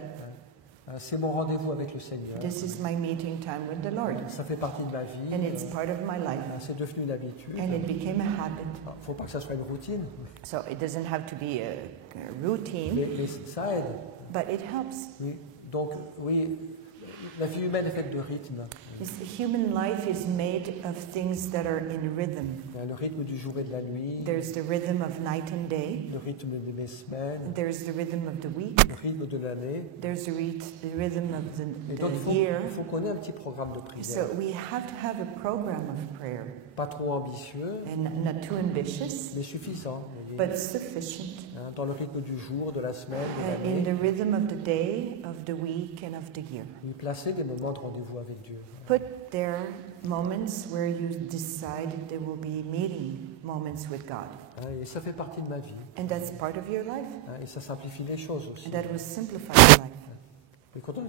c'est mon rendez-vous avec le Seigneur. this is my meeting time with the Lord. Ça fait partie de ma vie. And it's part of my life. C'est devenu une habitude. And it became a habit. Il ne faut pas que ça soit une routine, So it doesn't have to be a routine, mais ça aide. but it helps. Oui. Donc, oui, la vie humaine est faite de rythme. Human life is made of things that are in rhythm. Il y a le rythme du jour et de la nuit, There's the rhythm of night and day. le rythme des semaines, There's the rhythm of the week. le rythme de l'année. There's the rhythm of Et donc, the year. il faut qu'on ait un petit programme de prière. So we have to have a program of prayer, Pas trop ambitieux, and not too ambitious, mais suffisant. Vous voyez. but sufficient. Dans le rythme du jour, de la semaine, de In l'année. the rhythm of the day, of the week, and of the year. Oui, placer des moments de rendez-vous avec Dieu. Put there moments where you decide there will be meeting moments with God. Et ça fait partie de ma vie. And that's part of your life. Et ça simplifie les choses aussi. And that will simplify your life. Et quand on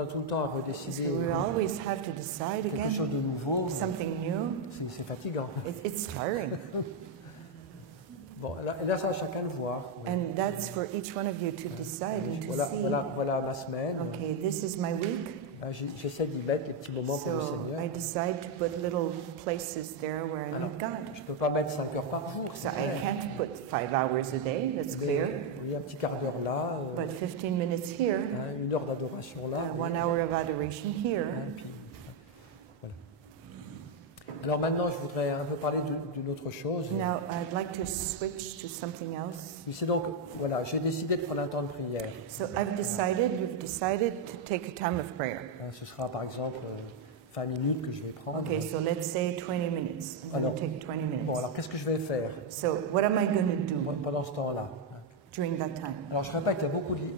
a tout le temps à redécider So we always have to decide quelque again, chose de nouveau, something new. c'est fatigant. It's tiring. Bon, là, ça à chacun de voir. And that's for each one of you to decide and to see. Voilà ma semaine. Okay, this is my week. J'essaie d'y mettre des petits moments pour le So Seigneur. I decide to put little places there where I meet God. Je ne peux pas mettre 5 heures par jour. So I can't put 5 hours a day, that's clear. Oui, un petit quart d'heure là, But 15 minutes here, une heure d'adoration là. 1 hour of adoration here. Puis, voilà. Alors maintenant, je voudrais un peu parler d'une autre chose. Now I'd like to switch to something else. Oui, c'est donc, voilà, j'ai décidé de prendre un temps de prière. So we've decided to take a time of prayer. Ce sera par exemple 20 minutes que je vais prendre. Okay, so let's say 20 minutes. I'm going to take 20 minutes. Bon, alors qu'est-ce que je vais faire So what am I going to do pendant ce temps-là? during that time? Alors je répète, il y a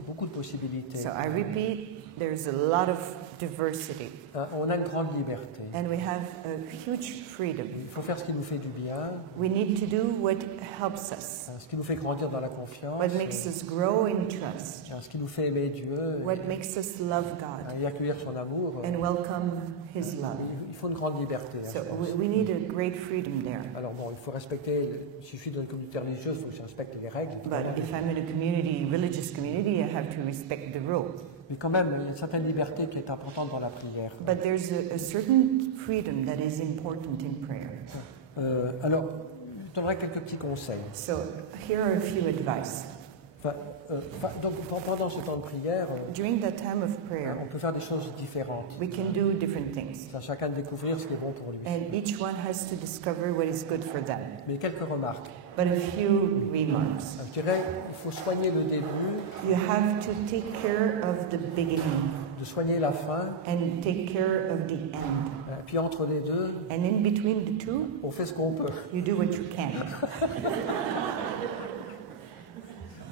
beaucoup de possibilités. So I repeat, there's a lot of diversity. On a une grande liberté. And we have a huge freedom. Il faut faire ce qui nous fait du bien, We need to do what helps us, ce qui nous fait grandir dans la confiance, what makes us grow in trust, ce qui nous fait aimer Dieu what makes us love God et accueillir son amour. and welcome His love. Il faut une grande liberté. So we need a great freedom there. Alors bon, il faut respecter, si je suis dans une communauté religieuse, il faut que je respecte les règles. But if I'm in a religious community, I have to respect the rules. Mais quand même, il y a une certaine liberté qui est importante dans la prière. But there's a certain freedom that is important in prayer. Alors, je donnerai quelques petits conseils. So here are a few advice. Donc pendant ce temps de prière, During that time of prayer, on peut faire des choses différentes. we can do different things. C'est à chacun de découvrir ce qui est bon pour lui. And each one has to discover what is good for them. Mais quelques remarques. But a few remarks. Je dirais, il faut soigner le début, You have to take care of the beginning de soigner la fin, and take care of the end. puis entre les deux, And in between the two, on fait ce qu'on peut. you do what you can.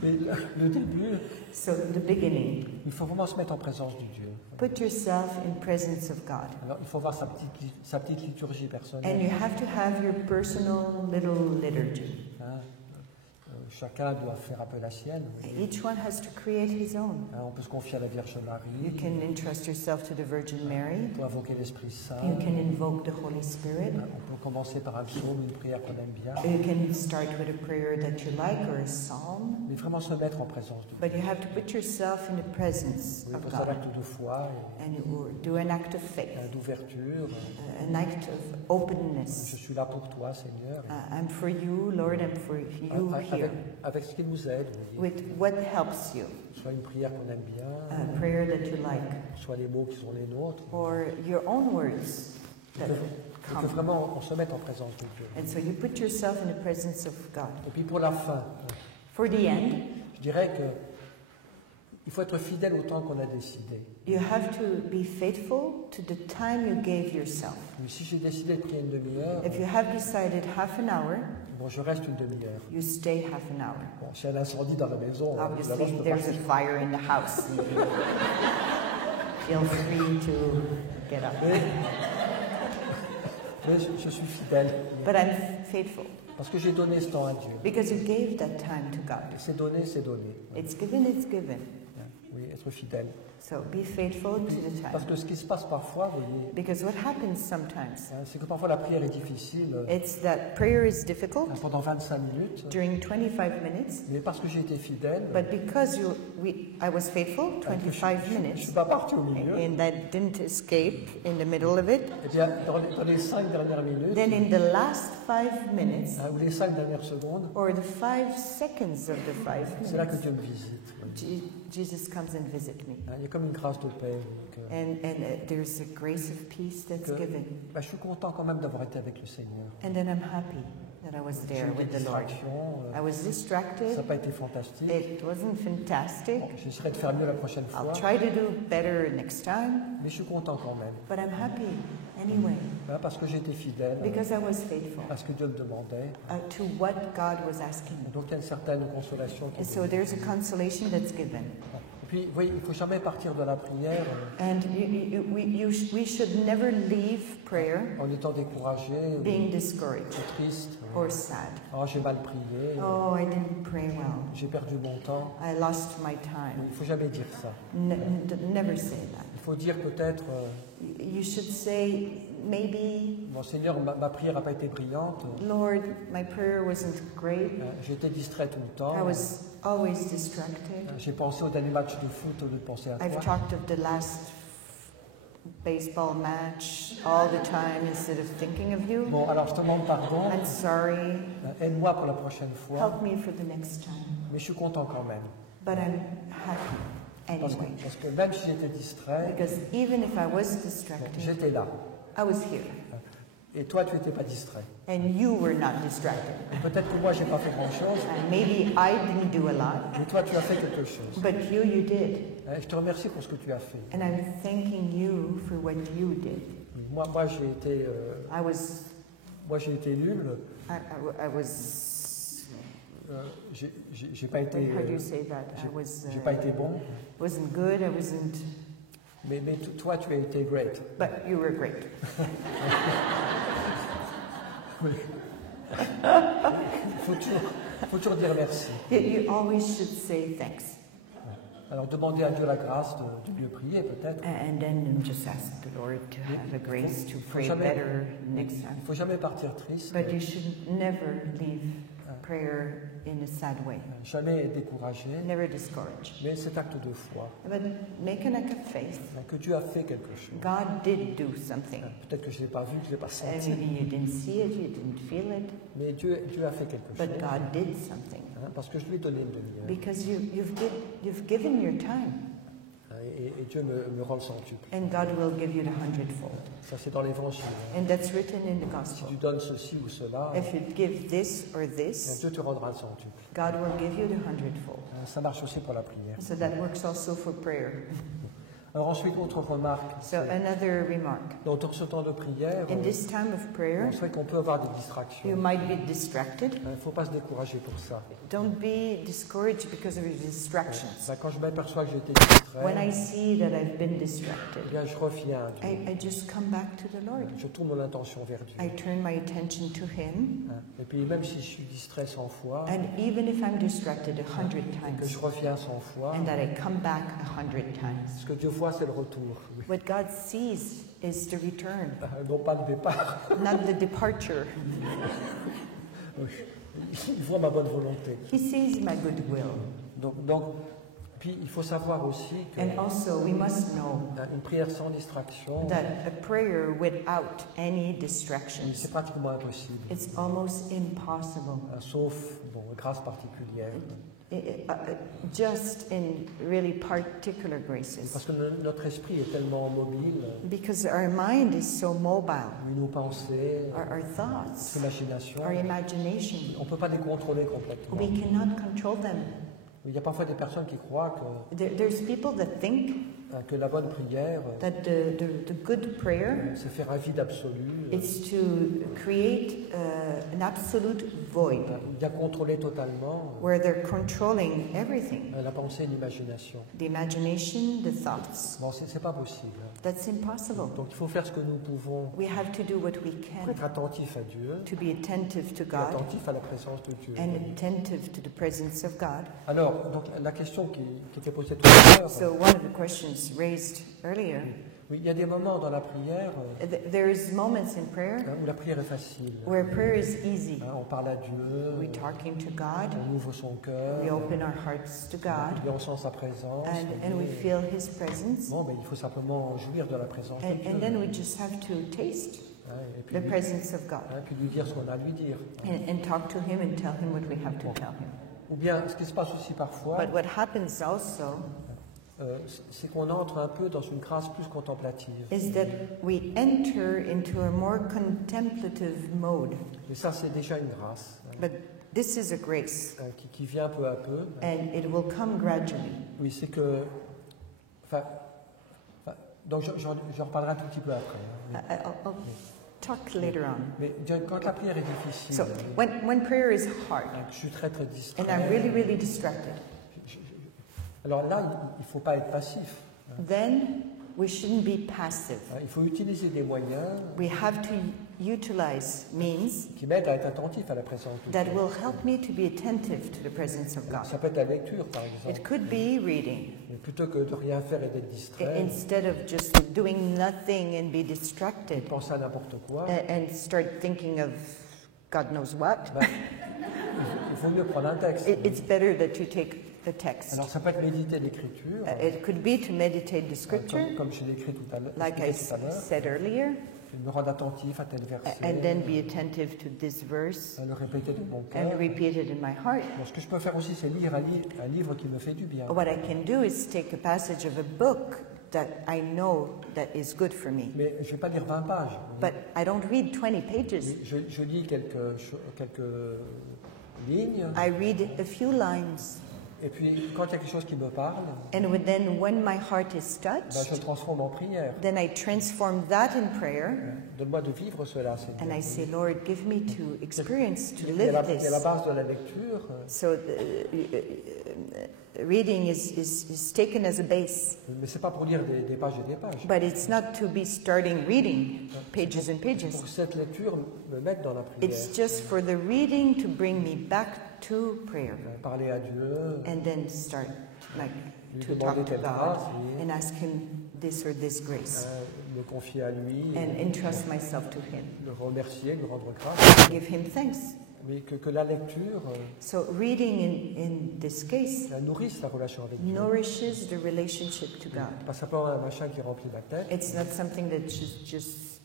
Mais le début, So the beginning, il faut vraiment se mettre en présence du Dieu. put yourself in presence of God. Alors, il faut voir sa petite liturgie And personnelle. you have to have your personal little liturgy. Chacun doit faire un peu la sienne. Each one has to create his own. On peut se confier à la Vierge You Marie, can entrust yourself to the Virgin Mary. on peut invoquer l'Esprit Saint, You can invoke the Holy Spirit. on peut commencer par un psaume, une prière qu'on aime bien, You can start with a prayer that you like or a psalm. mais vraiment se mettre en présence de Dieu. But you have to put yourself in the presence Oui, of pour ça, God l'acte de foi, and you do an act of faith, d'ouverture. an act of Je openness. suis là pour toi, Seigneur. I'm for you, Lord, I'm for you here. Avec ce qui nous aide, vous voyez. With what helps you, Soit une prière qu'on aime bien, a prayer that you like, soit les mots qui sont les nôtres. or your own words Et that que come. vraiment on se mette en présence de Dieu. And so you put yourself in the presence of God. Et puis pour la fin, For the end, je dirais que il faut être fidèle au temps qu'on a décidé. you have to be faithful to the time you gave yourself. Mais si j'ai décidé de prier une demi-heure, If you have decided half an hour, bon, je reste une demi-heure. you stay half an hour. Bon, s'il y a un incendie dans la maison, évidemment, je Obviously, peux there's a partir. fire in the house. Feel free to get up. Mais je suis fidèle But I'm faithful parce que j'ai donné ce temps à Dieu. because you gave that time to God. C'est donné, c'est donné. It's given, it's given. Oui, être fidèle. So be faithful to the Parce time. que ce qui se passe parfois, vous voyez, Because what happens sometimes, c'est que parfois la prière est difficile it's that prayer is difficult pendant 25 minutes, during 25 minutes, mais parce que j'ai été fidèle, but because I was faithful, 25 je ne minutes, suis pas parti au milieu. and that didn't escape in the middle of it, Eh bien, dans les 5 dernières minutes, then in the last 5 minutes, ou les 5 dernières secondes, or the 5 seconds of the 5 c'est là que minutes, Dieu me visite. Jesus comes and visits me. Il y a comme une grâce de paix. And there's a grace of peace that's given. Je suis content quand même d'avoir été avec le Seigneur. And then I'm happy that I was J'ai there eu des with the Lord. distractions, I was ça distracted. n'a pas été fantastique. It wasn't fantastic. J'essaierai de faire mieux la prochaine I'll fois, try to do better next time. mais je suis content quand même. But I'm happy anyway Parce que j'ai été fidèle because I was faithful à ce que Dieu me demandait. to what God was asking me. Donc il y a une certaine consolation qui And so there's a consolation that's given. Et puis, oui, il ne faut jamais partir de la prière And we should never leave prayer en étant découragé, being discouraged ou triste. or sad. Oh, j'ai mal prié, Oh, I didn't pray well. j'ai perdu mon temps. I lost my time. Il ne faut jamais dire ça. Never say that. Il faut dire peut-être, You should say, maybe, mon Seigneur, ma prière n'a pas été brillante. Lord, my prayer wasn't great. J'ai été distrait tout le temps. I was always distracted. J'ai pensé au dernier match de foot au lieu de penser à I've toi. talked of the last baseball match all the time instead of thinking of you. Bon, alors je te demande pardon. I'm sorry. Aide-moi pour la prochaine fois. Help me for the next time. Mais je suis content quand même. But I'm happy anyway. Parce que même si j'étais distrait, Because even if I was distracted, j'étais là. I was here. Et toi, tu n'étais pas distrait. And you were not distracted. Peut-être que moi, j'ai pas fait grand-chose, And maybe I didn't do a lot, mais toi, tu as fait quelque chose. but you did. Je te remercie pour ce que tu as fait. And I'm thanking you for what you did. Moi j'ai été, j'ai été nul. I was, J'ai pas été, how do you say that? j'ai pas été bon. Wasn't good, I wasn't, Mais toi, tu as été great. but you were great. Faut toujours dire merci. You always should say thanks. Alors demandez à Dieu la grâce de mieux prier peut-être. And then just ask the Lord to have the grace to pray better next Il time. ne faut jamais partir triste, But you should never leave prayer in a sad way. jamais être découragé, Never discourage. mais cet acte de foi, But make an act of faith. que Dieu a fait quelque chose. God did do something. Peut-être que je ne l'ai pas vu, que je ne l'ai pas And senti, maybe you didn't see it, you didn't feel it, mais Dieu a fait quelque but chose. God did something. Parce que je lui ai donné une demi-heure. Because you've given your time, Et Dieu me rend le centuple. and God will give you the 100-fold. Ça, c'est dans l'évangile. And that's written in the Si gospel. tu donnes ceci ou cela, If you give this or this, Dieu te rendra le centuple. God will give you the 100-fold. Ça marche aussi pour la prière. So that works also for prayer. Alors ensuite, autre remarque. So another remark. Dans ce temps de prière, In this time of prayer, on sait qu'on peut avoir des distractions. you might be distracted. Il ne faut pas se décourager pour ça. Don't be discouraged because of your distractions. Quand je m'aperçois que j'ai été distrait, distrait, when I see that I've been distracted, eh bien, je reviens à Dieu. I just come back to the Lord. Je tourne mon attention vers Dieu. I turn my attention to Him, Hein. Et puis même si je suis distrait 100 fois, and even if I'm distracted 100 et que je times, reviens 100 fois, and that I come back 100 times, ce que Dieu voit, c'est le retour. what God sees is the return, Non pas le départ. not the departure. Il voit ma bonne volonté. He sees my goodwill. Donc, puis il faut savoir aussi And also, we must know qu'une prière sans distraction, that a prayer without any distractions, c'est pratiquement impossible. it's almost impossible. Sauf, bon, grâce particulière. Just in really particular graces. Parce que notre esprit est tellement mobile, Because our mind is so mobile, nos pensées, our thoughts, notre imagination, our imagination, on ne peut pas les contrôler complètement. we cannot control them. Il y a parfois des personnes qui croient There's people that think que la bonne prière, that the good prayer c'est faire un vide absolu, is to create an absolute void bien contrôler totalement where they're controlling everything, la pensée et l'imagination. the imagination, the thoughts. Bon, c'est pas possible. That's impossible. Donc il faut faire ce que nous pouvons We have to do what we pour can être attentif à Dieu, to be attentive to et God attentif à la présence de Dieu. and attentive to the presence of God. Alors, donc, la question qui était posée tout à l'heure, So one of the questions raised earlier, oui, il y a des moments dans la prière there's moments in prayer où la prière est facile. where prayer is easy. On parle à Dieu, We're talking to God, on ouvre son cœur, we open our hearts to God, et on sent sa présence. and we feel His presence, Bon, mais il faut simplement jouir de la présence de Dieu. and then we just have to taste Hein, et puis, the presence of God puis lui dire ce qu'on a à lui dire. and talk to Him and tell Him what we have to tell Him. Ou bien, ce qui se passe aussi parfois, But what happens also c'est qu'on entre un peu dans une grâce plus contemplative. is that we enter into a more contemplative mode. Et ça, c'est déjà une grâce But this is a grace, qui vient peu à peu. and it will come gradually. Oui, c'est que... donc, j'en reparlerai un tout petit peu après. Hein. I'll talk later on. Mais quand la prière est difficile, So when prayer is hard je suis très distrait. and I'm really distracted, Alors là, il ne faut pas être passif. then we shouldn't be passive. Il faut utiliser des moyens We have to utilize means qui m'aident à être attentif à la présence de that Dieu. will help me to be attentive to the presence of God. Ça peut être la lecture, par It exemple. could be reading. Mais plutôt que de rien faire et d'être distrait, Instead of just doing nothing and be distracted penser à n'importe quoi, and start thinking of God knows what, il faut mieux prendre un texte. it's better that you take the text. Alors ça peut être méditer l'écriture, It could be to meditate the scripture, comme je l'ai écrit tout à l'heure, like I said earlier, me rendre attentif à tel verset, and then be attentive to this verse le répéter de mon and cœur. repeat it in my heart. Bon, ce que je peux faire aussi, c'est lire un livre qui me fait du bien. What I can do is take a passage of a book that I know that is good for me. Mais je ne vais pas lire 20 pages. But I don't read 20 pages. Je lis quelques lignes, I read a few lines. et puis quand il y a quelque chose qui me parle, And then when my heart is je touched, le transforme en prière. then I transform that in prayer. Donne-moi de vivre cela, And Seigneur. I say, Lord, give me to experience, to Et live la this. base de la lecture, So reading is taken as a base. mais c'est pas pour lire des pages et des pages. But it's not to be starting reading pages and Pour pages. que cette lecture me mette dans la prière. It's just for the reading to bring me back to prayer. Parler à Dieu, And then start like lui to demander talk to telle God grâce, oui. and ask Him this or this grace. Me confier à lui, And entrust myself to Him. le remercier, lui rendre grâce. Give Him thanks. Mais que la lecture So reading in this case nourrisse la relation avec Dieu. nourishes the relationship to God. Pas simplement un machin qui remplit ma tête, It's not something that just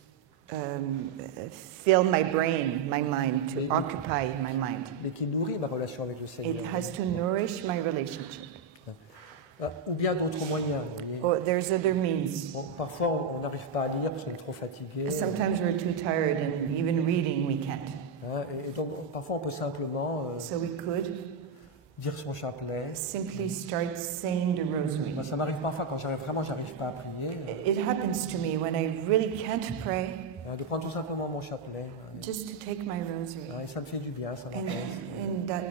fill my brain, my mind, to occupy my mind. mais qui nourrit ma relation avec le It Seigneur. has to nourish my relationship. Ou bien d'autres moyens. Vous voyez. Or there's other means. Bon, parfois, on n'arrive pas à lire parce qu'on est trop fatigué. Sometimes we're too tired and even reading we can't. Et donc, parfois, on peut simplement So we could dire son chapelet. simply start saying the rosary. Moi, ça m'arrive parfois quand j'arrive pas à prier, It happens to me when I really can't pray, de prendre tout simplement mon chapelet. just to take my rosary. Et ça me fait du bien, ça And, m'apaise. and that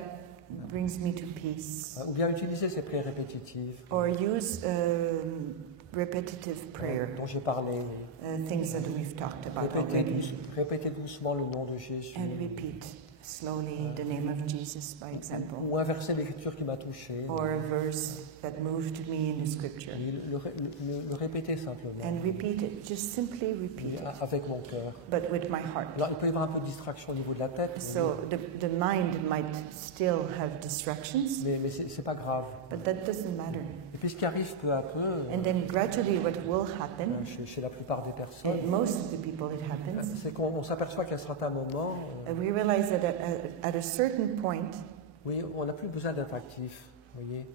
brings me to peace. Ou bien utiliser ces prières répétitives Or use repetitive prayer, dont j'ai parlé. things that we've talked about already. Répétez doucement le nom de Jésus. And repeat slowly the name of Jesus, by example. Ou un verset d'écriture qui m'a touché. Or a verse that moved me in the scripture. Et le répéter simplement. And repeat it, just simply repeat Et it, avec mon cœur. but with my heart. Alors, il peut y avoir un peu de distraction au niveau de la tête, So the mind might still have distractions, mais c'est pas grave. but that doesn't matter. Et puis ce qui arrive peu à peu, And then gradually what will happen, chez la plupart des personnes, and most of the people it happens, c'est qu'on s'aperçoit qu'à un certain moment, we realize that at a certain point, oui, on n'a plus besoin d'être actif. Vous voyez,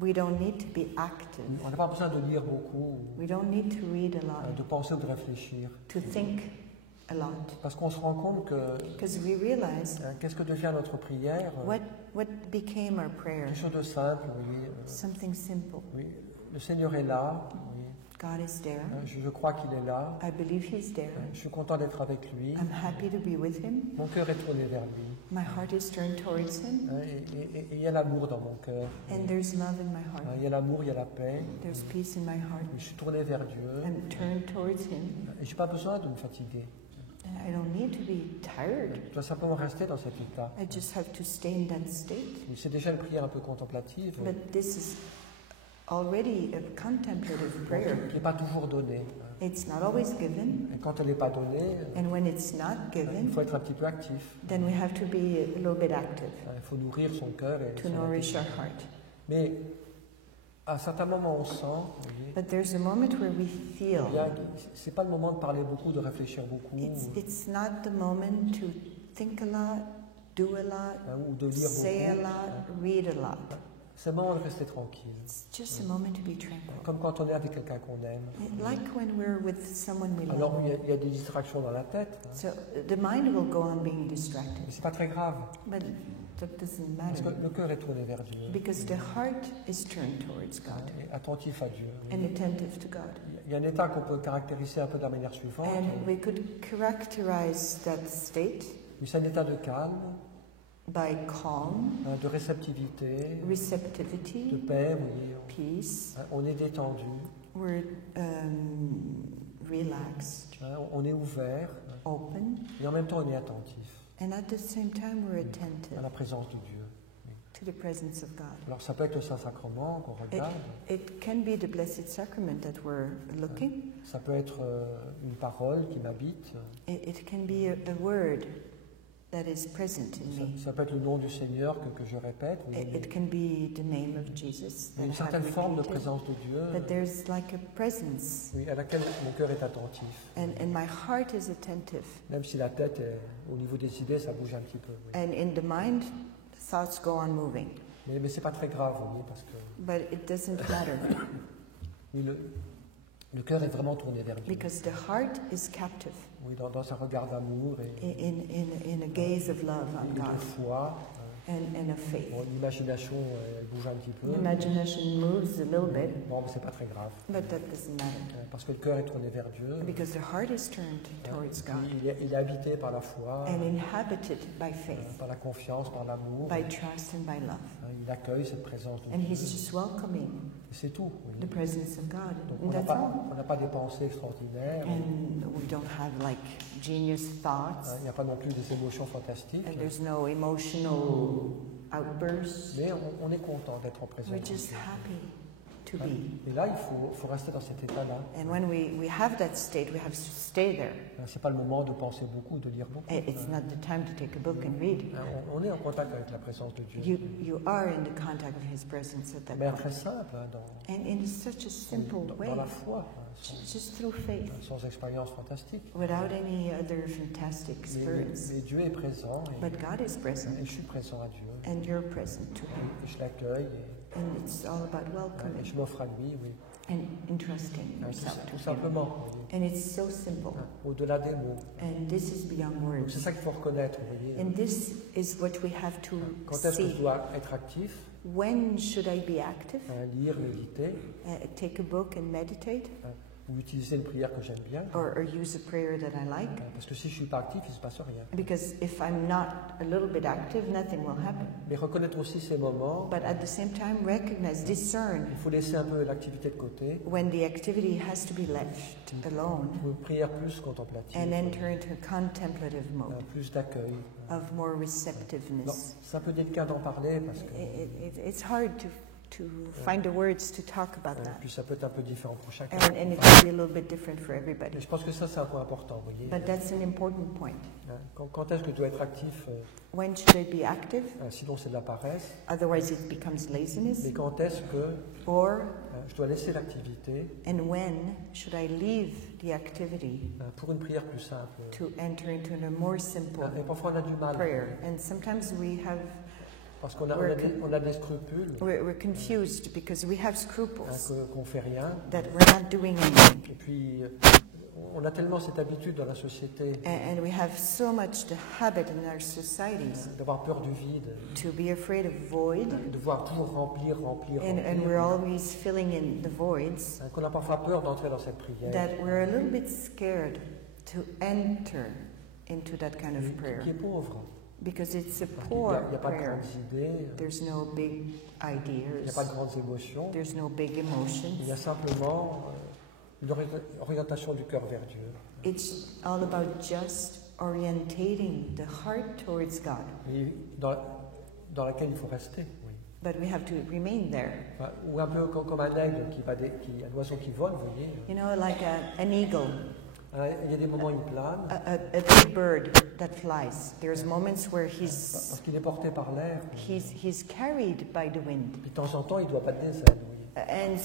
we don't need to be active. on n'a pas besoin de lire beaucoup, We don't need to read a lot, de penser ou de réfléchir. to think a lot, Parce qu'on se rend compte que because we realize qu'est-ce que devient notre prière? what became our prayer. Quelque chose de simple, vous voyez. Something simple. Oui, le Seigneur est là. Oui. God is there. Je crois qu'il est là. I believe He's there. Je suis content d'être avec lui. I'm happy to be with Him. Mon cœur est tourné vers lui. My heart is turned towards Him, Et il y a l'amour dans mon cœur. and there's love in my heart. Il y a l'amour, il y a la paix. There's peace in my heart. Je suis tourné vers Dieu. I'm turned towards Him. Et je n'ai pas besoin de me fatiguer. And I don't need to be tired. Je dois simplement rester dans cet état. I just have to stay in that state. C'est déjà une prière un peu contemplative, But this is already a contemplative prayer. qui n'est pas toujours donnée. It's not always given, Et quand elle n'est pas donnée, and when it's not il given, faut être un petit peu actif. then we have to be a little bit active Il faut nourrir son cœur. Et to son nourish our intelligence. heart. Mais à un certain moment, on sent, vous voyez, But there's a moment where we feel c'est pas le moment de parler beaucoup, de réfléchir beaucoup, it's not the moment to think a lot, do a lot, ou de lire say a beaucoup. lot, read a lot. C'est le moment de rester tranquille. It's just a moment to be tranquil. Comme quand on est avec quelqu'un qu'on aime. Like when we're with someone we Alors, love. il y a des distractions dans la tête, So the mind will go on being distracted, mais c'est pas très grave, but that doesn't parce que matter le cœur est tourné vers Dieu, because the heart is turned towards God et attentif à Dieu. and attentive to God. Il y a un état qu'on peut caractériser un peu de la manière suivante. And we could characterize that state Mais c'est un état de calme, by calm, de réceptivité, de receptivity, paix, oui. peace. On est détendu, We're relaxed, on est ouvert, open, et en même temps on est attentif and at the same time we're à attentive la présence de Dieu. to the presence of God. Alors ça peut être le Saint-Sacrement qu'on regarde, It can be the Blessed Sacrament that we're looking. ça peut être une parole qui m'habite, It can be a word that is present in me. ça peut être le nom du Seigneur que je répète. Vous voyez. It can be the name of Jesus Il y a une that certaine I've forme de repeated. présence de Dieu, But there's like a presence, oui, à laquelle mon cœur est attentif. and my heart is attentive. Même si la tête, au niveau des idées, ça bouge un petit peu. Oui. And in the mind, thoughts go on moving. Mais c'est pas très grave, vous voyez, parce que But it doesn't matter oui, le cœur est vraiment tourné vers Dieu. because the heart is captive Oui, dans un regard d'amour in a gaze of love on et de God foi. and of faith. Bon, l'imagination, elle bouge un petit peu. Imagination moves a little bit, Bon, mais c'est pas très grave. but that doesn't matter Parce que le cœur est tourné vers Dieu. because the heart is turned towards God Il est habité par la foi, and inhabited by faith, par la confiance, par l'amour. by trust and by love. Il accueille cette présence de And Dieu. He's just welcoming C'est tout. Oui. the presence of God. Donc And that's all. on n'a pas des pensées extraordinaires. And we don't have like genius thoughts, Il n'y a pas non plus des émotions fantastiques. and there's no emotional outbursts. Mais on est content d'être en présence We're de just Dieu. happy to be. Et là, il faut rester dans cet état-là. And when we have that state, we have to stay there. Ce n'est pas le moment de penser beaucoup, de lire beaucoup. It's not the time to take a book and read. On est en contact avec la présence de Dieu. You are in the contact of His presence at De that manière très point. simple, And in such a simple way, dans la foi, just through faith, sans expérience fantastique. without any other fantastic experience. Mais Dieu est présent But God is present, et je suis présent à Dieu. and you're present to Him. Et je l'accueille And it's all about et welcoming je m'offre à lui, oui. and entrusting yourself Tout to Him. simplement, vous voyez. And it's so simple. Au-delà des mots. And this is beyond Donc words. c'est ça qu'il faut reconnaître, vous voyez. And this is what we have to Quand est-ce que je see. dois être actif, When should I be active? lire, méditer, Take a book and meditate? ou utiliser une prière que j'aime bien. or use a prayer that I like. Parce que si je ne suis pas actif, il ne se passe rien. Because if I'm not a little bit active, nothing will happen. Mais reconnaître aussi ces moments, But at the same time, recognize, discern il faut laisser un peu l'activité de côté, when the activity has to be left alone ou une prière plus contemplative, and enter into a contemplative mode plus d'accueil. of more Non, receptiveness. c'est un peu délicat d'en parler parce que It's hard to find the words to talk about that. puis ça peut être un peu différent pour chacun. And it can be a little bit different for Et everybody. je pense que ça, c'est un point important, vous voyez. But that's an important point. Quand est-ce que je dois être actif When should I be active? Sinon, c'est de la paresse. Otherwise, it becomes laziness. Mais quand est-ce que Or, je dois laisser l'activité and when should I leave the activity pour une prière plus simple. to enter into a more simple Et parfois, on a du mal. prayer? And sometimes Parce qu'on a, on a des scrupules, we're confused because we have scruples qu'on ne fait rien. that we're not doing anything. Et puis, on a tellement cette habitude dans la société And we have so much the habit in our societies d'avoir peur du vide, to be afraid of void, de voir tout remplir. and we're always filling in the voids, Qu'on a parfois peur d'entrer dans cette prière, that we're a little bit scared to enter into that kind of prayer qui est pauvre. because it's a Il poor n'y a pas de prayer. grandes idées, There's no big il n'y a ideas, pas de grandes émotions. there's no big Il y a emotions. simplement une orientation du cœur vers Dieu. It's all about just orientating the heart towards God. Et dans laquelle il faut rester. Oui. But we have to remain there. Enfin, ou un peu comme un aigle, un oiseau qui vole, vous voyez. You know, like an eagle, Il y a des moments où il plane, a big bird that flies. There's moments where parce qu'il est porté par l'air. he's carried by the wind. Puis de temps en temps, il doit battre des ailes, oui, And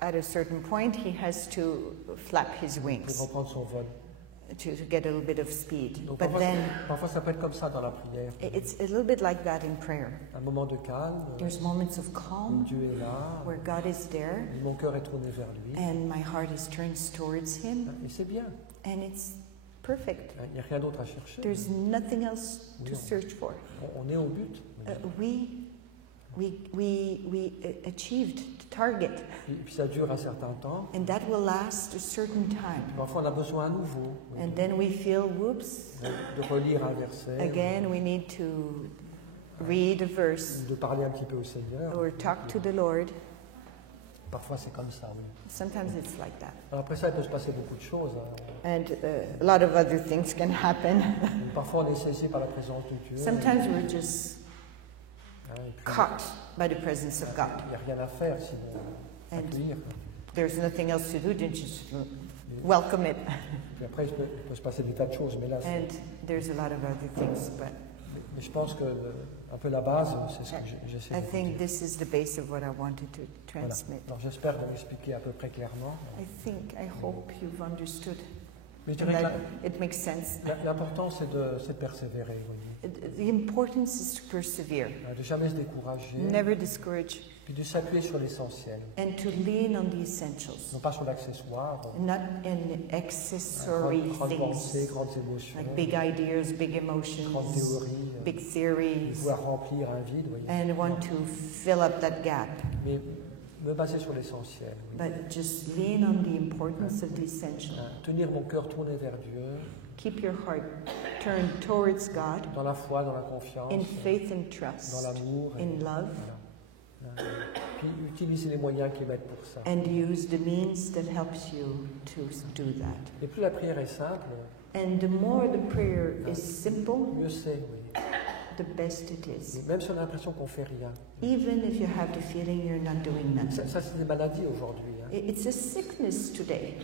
at a certain point, he has to flap his pour wings reprendre son vol. to get a little bit of speed. Donc But then parfois, ça peut être comme ça dans la prière. it's a little bit like that in prayer. Un moment de calme, There's moments of où calm Dieu est là, where God is there où mon cœur est tourné vers lui. and my heart is turned towards him, Et c'est bien, and it's perfect. il n'y a rien d'autre à chercher. There's nothing else to search for. On est au but. We achieved the target, Et puis ça dure un certain temps. and that will last a certain time. Parfois, on a besoin à nouveau And then we feel, whoops, de relire un verset, again we need to read a verse de parler un petit peu au Seigneur. or talk to the Lord. Parfois, c'est comme ça, oui. Sometimes it's like that. Alors après ça, il peut se passer beaucoup de choses. And a lot of other things can happen. Parfois, on est saisi par la présence de Dieu. Sometimes we're just Et puis, caught by the presence of God. il n'y a rien à faire sinon And accueillir. there's nothing else to do than just welcome it. Puis après, il peut se passer des tas de choses. Mais là, And there's a lot of other things, but mais je pense que un peu la base, c'est ce que j'essaie I de vous think dire. this is the base of what I wanted to Voilà. transmit. Alors j'espère vous expliquer à peu près clairement. I hope you've understood Mais je and dirais that que it makes sense. l'important, c'est de persévérer, vous voyez. The importance is to persevere, De jamais se décourager, never discourage, puis de s'appuyer sur l'essentiel. and to lean on the essentials, Non pas sur l'accessoire, not in accessory grandes pensées, things grandes émotions, like big ideas, big grandes emotions, théories, big theories, pouvoir remplir un vide, vous voyez. and want to fill up that gap, Mais me baser sur l'essentiel. Oui. but just lean on the importance of the essential. Tenir mon cœur tourné vers Dieu, Keep your heart turned towards God dans la foi, dans la confiance, in faith and dans trust, l'amour, et in love, voilà. Puis utiliser les moyens qui m'aident pour ça. and use the means that helps you to do that. Et plus la prière est simple, And the more the prayer is simple, mieux c'est. Oui. the best it is. Et même si on a l'impression qu'on fait rien. Even if you have the feeling you're not doing nothing. Ça c'est des maladies aujourd'hui. Hein. It's a sickness today.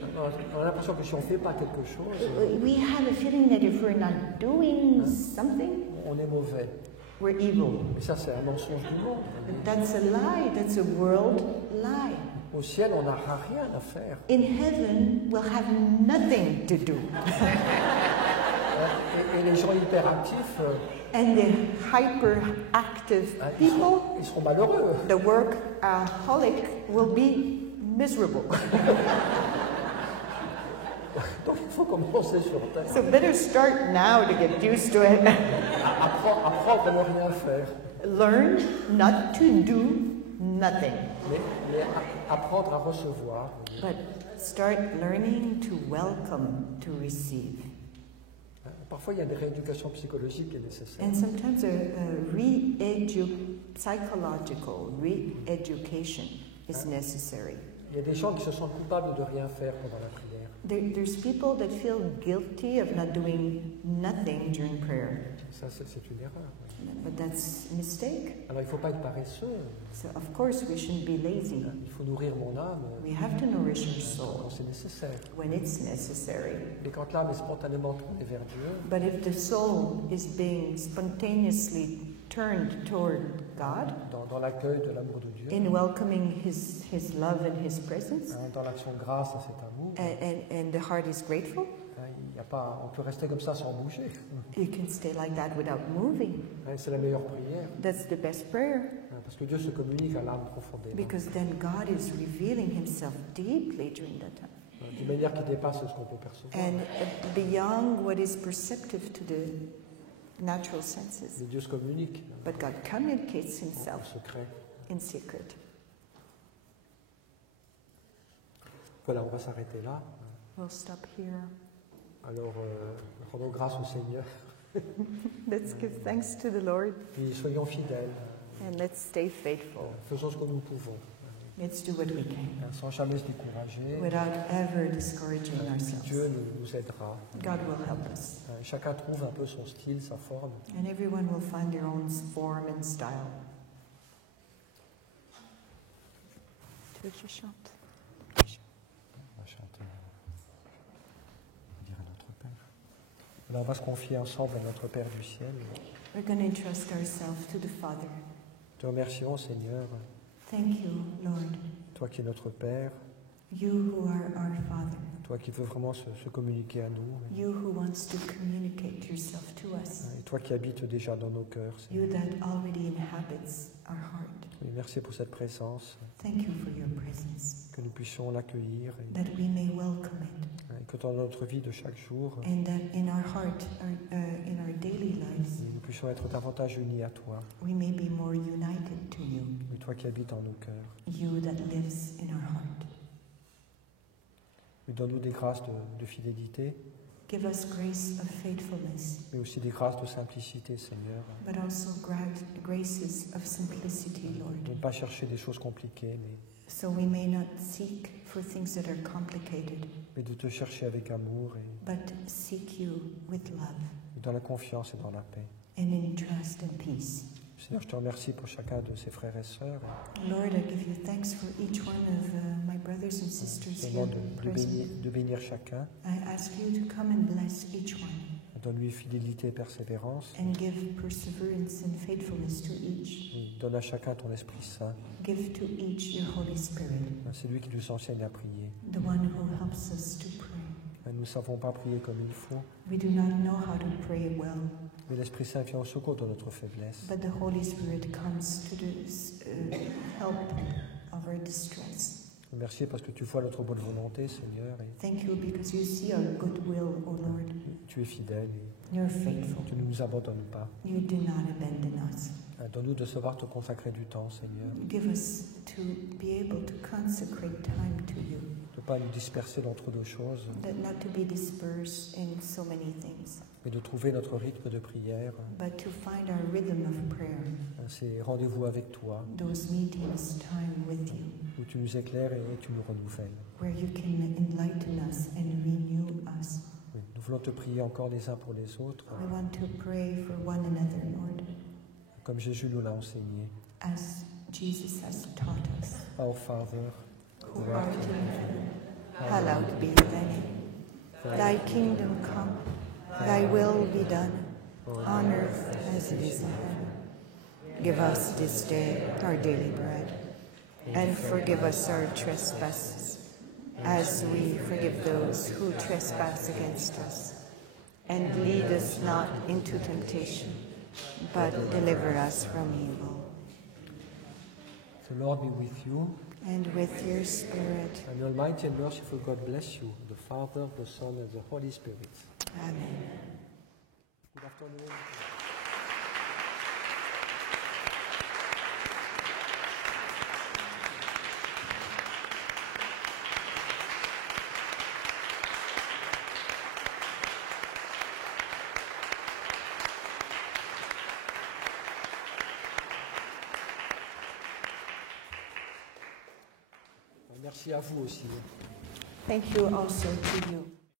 On a l'impression que si on ne fait pas quelque chose, We have a feeling that if we're not doing something, on est mauvais. we're evil. Et ça, c'est un mensonge du monde. That's a lie. That's a world lie. Au ciel, on n'aura rien à faire. In heaven, we'll have nothing to do. Et les gens hyperactifs, And the hyperactive people, ils seront malheureux. the workaholic, will be miserable. Donc il faut commencer sur terre. So better start now to get used to it. Apprendre à ne rien faire. Learn not to do nothing. mais apprendre à recevoir. But start learning to welcome, to receive. Parfois, il y a des rééducations psychologiques qui est nécessaire. And sometimes psychological re-education is necessary. Il y a des gens qui se sentent coupables de rien faire pendant la prière. There's people that feel guilty of not doing nothing during prayer. Ça, c'est une erreur. Oui. But that's a mistake. Alors, il ne faut pas être paresseux. So of course we shouldn't be lazy. Il faut nourrir mon âme We have to nourish our soul quand c'est nécessaire. when it's necessary. Et quand l'âme est spontanément tournée vers Dieu, But if the soul is being spontaneously turned toward God, dans l'accueil de l'amour de Dieu, in welcoming His love and His presence, dans l'action de grâce à cet amour, and the heart is grateful, il y a pas, on peut rester comme ça sans bouger. you can stay like that without moving. C'est la meilleure prière. That's the best prayer, Parce que Dieu se communique à l'âme profondément. because then God is revealing Himself deeply during that time. D'une manière qui dépasse ce qu'on peut percevoir. And beyond what is perceptive to the natural senses. Mais Dieu se communique But God communicates en Himself secret. in secret. Voilà, on va s'arrêter là. We'll stop here. Alors, rendons grâce au Seigneur. Let's give thanks to the Lord Puis soyons fidèles. and let's stay faithful. Faisons ce que nous pouvons. Let's do what we can Sans jamais se décourager. without ever discouraging Dieu ourselves. nous aidera. God will help us. Chacun trouve un peu son style, sa forme. And everyone will find their own form and style. Tu veux que je chante? On va chanter. On dirait notre Père. Alors on va se confier ensemble à notre Père du ciel. We're going to entrust ourselves to the Father. Te remercions, Seigneur, Thank you, Lord. toi qui es notre Père, You who are our Father. toi qui veux vraiment se communiquer à nous, You who wants to communicate yourself to us. et toi qui habites déjà dans nos cœurs, Seigneur. You that already inhabits our heart. Et merci pour cette présence, Thank you for your presence. que nous puissions l'accueillir That we may welcome it. et que dans notre vie de chaque jour, And that in our heart, in our daily lives, nous puissions être davantage unis à toi, we may be more united to you. et toi qui habites en nos cœurs. You that lives in our heart. Et donne-nous des grâces de fidélité, Give us grace of faithfulness, mais aussi des grâces de simplicité, Seigneur. but also graces of simplicity, Lord, De ne pas chercher des choses compliquées, so we may not seek for things that are complicated, mais de te chercher avec amour but seek you with love et dans la confiance et dans la paix. and in trust and peace. Seigneur, je te remercie pour chacun de ces frères et sœurs. Lord, I give you thanks for each one of my brothers and sisters Je te here demande present. de bénir chacun. I ask you to come and bless each one Donne-lui fidélité et persévérance. and give perseverance and faithfulness to each. Et donne à chacun ton Esprit Saint. Give to each your Holy Spirit, C'est lui qui nous enseigne à prier. the one who helps us to pray. Nous ne savons pas prier comme il faut, We do not know how to pray well, mais l'Esprit Saint vient au secours de notre faiblesse. but the Holy Spirit comes to the help of our distress. Merci parce que tu vois notre bonne volonté, Seigneur, et Thank you because you see our goodwill, O Lord. tu es fidèle et You're faithful. tu ne nous abandonnes pas. You do not abandon us. Donne-nous de savoir te consacrer du temps, Seigneur, Give us to be able to consecrate time to you, de ne pas nous disperser dans trop de choses, that not to be dispersed in so many things, mais de trouver notre rythme de prière, but to find our rhythm of prayer, ces rendez-vous avec toi, those meetings, time with you, où tu nous éclaires et tu nous renouvelles. where you can enlighten us and renew us. Oui, nous voulons te prier encore les uns pour les autres, We want to pray for one another, Lord, comme Jésus nous l'a enseigné. as Jesus has taught us. Our Father, Who art in heaven, hallowed be thy name. Thy kingdom come, thy will be done, on earth as it is in heaven. Give us this day our daily bread, and forgive us our trespasses, as we forgive those who trespass against us. And lead us not into temptation, but deliver us from evil. the Lord be with you, And with your spirit. and the Almighty and merciful God bless you, the Father, the Son, and the Holy Spirit. Amen. Good afternoon. Merci à vous aussi. Thank you also to you.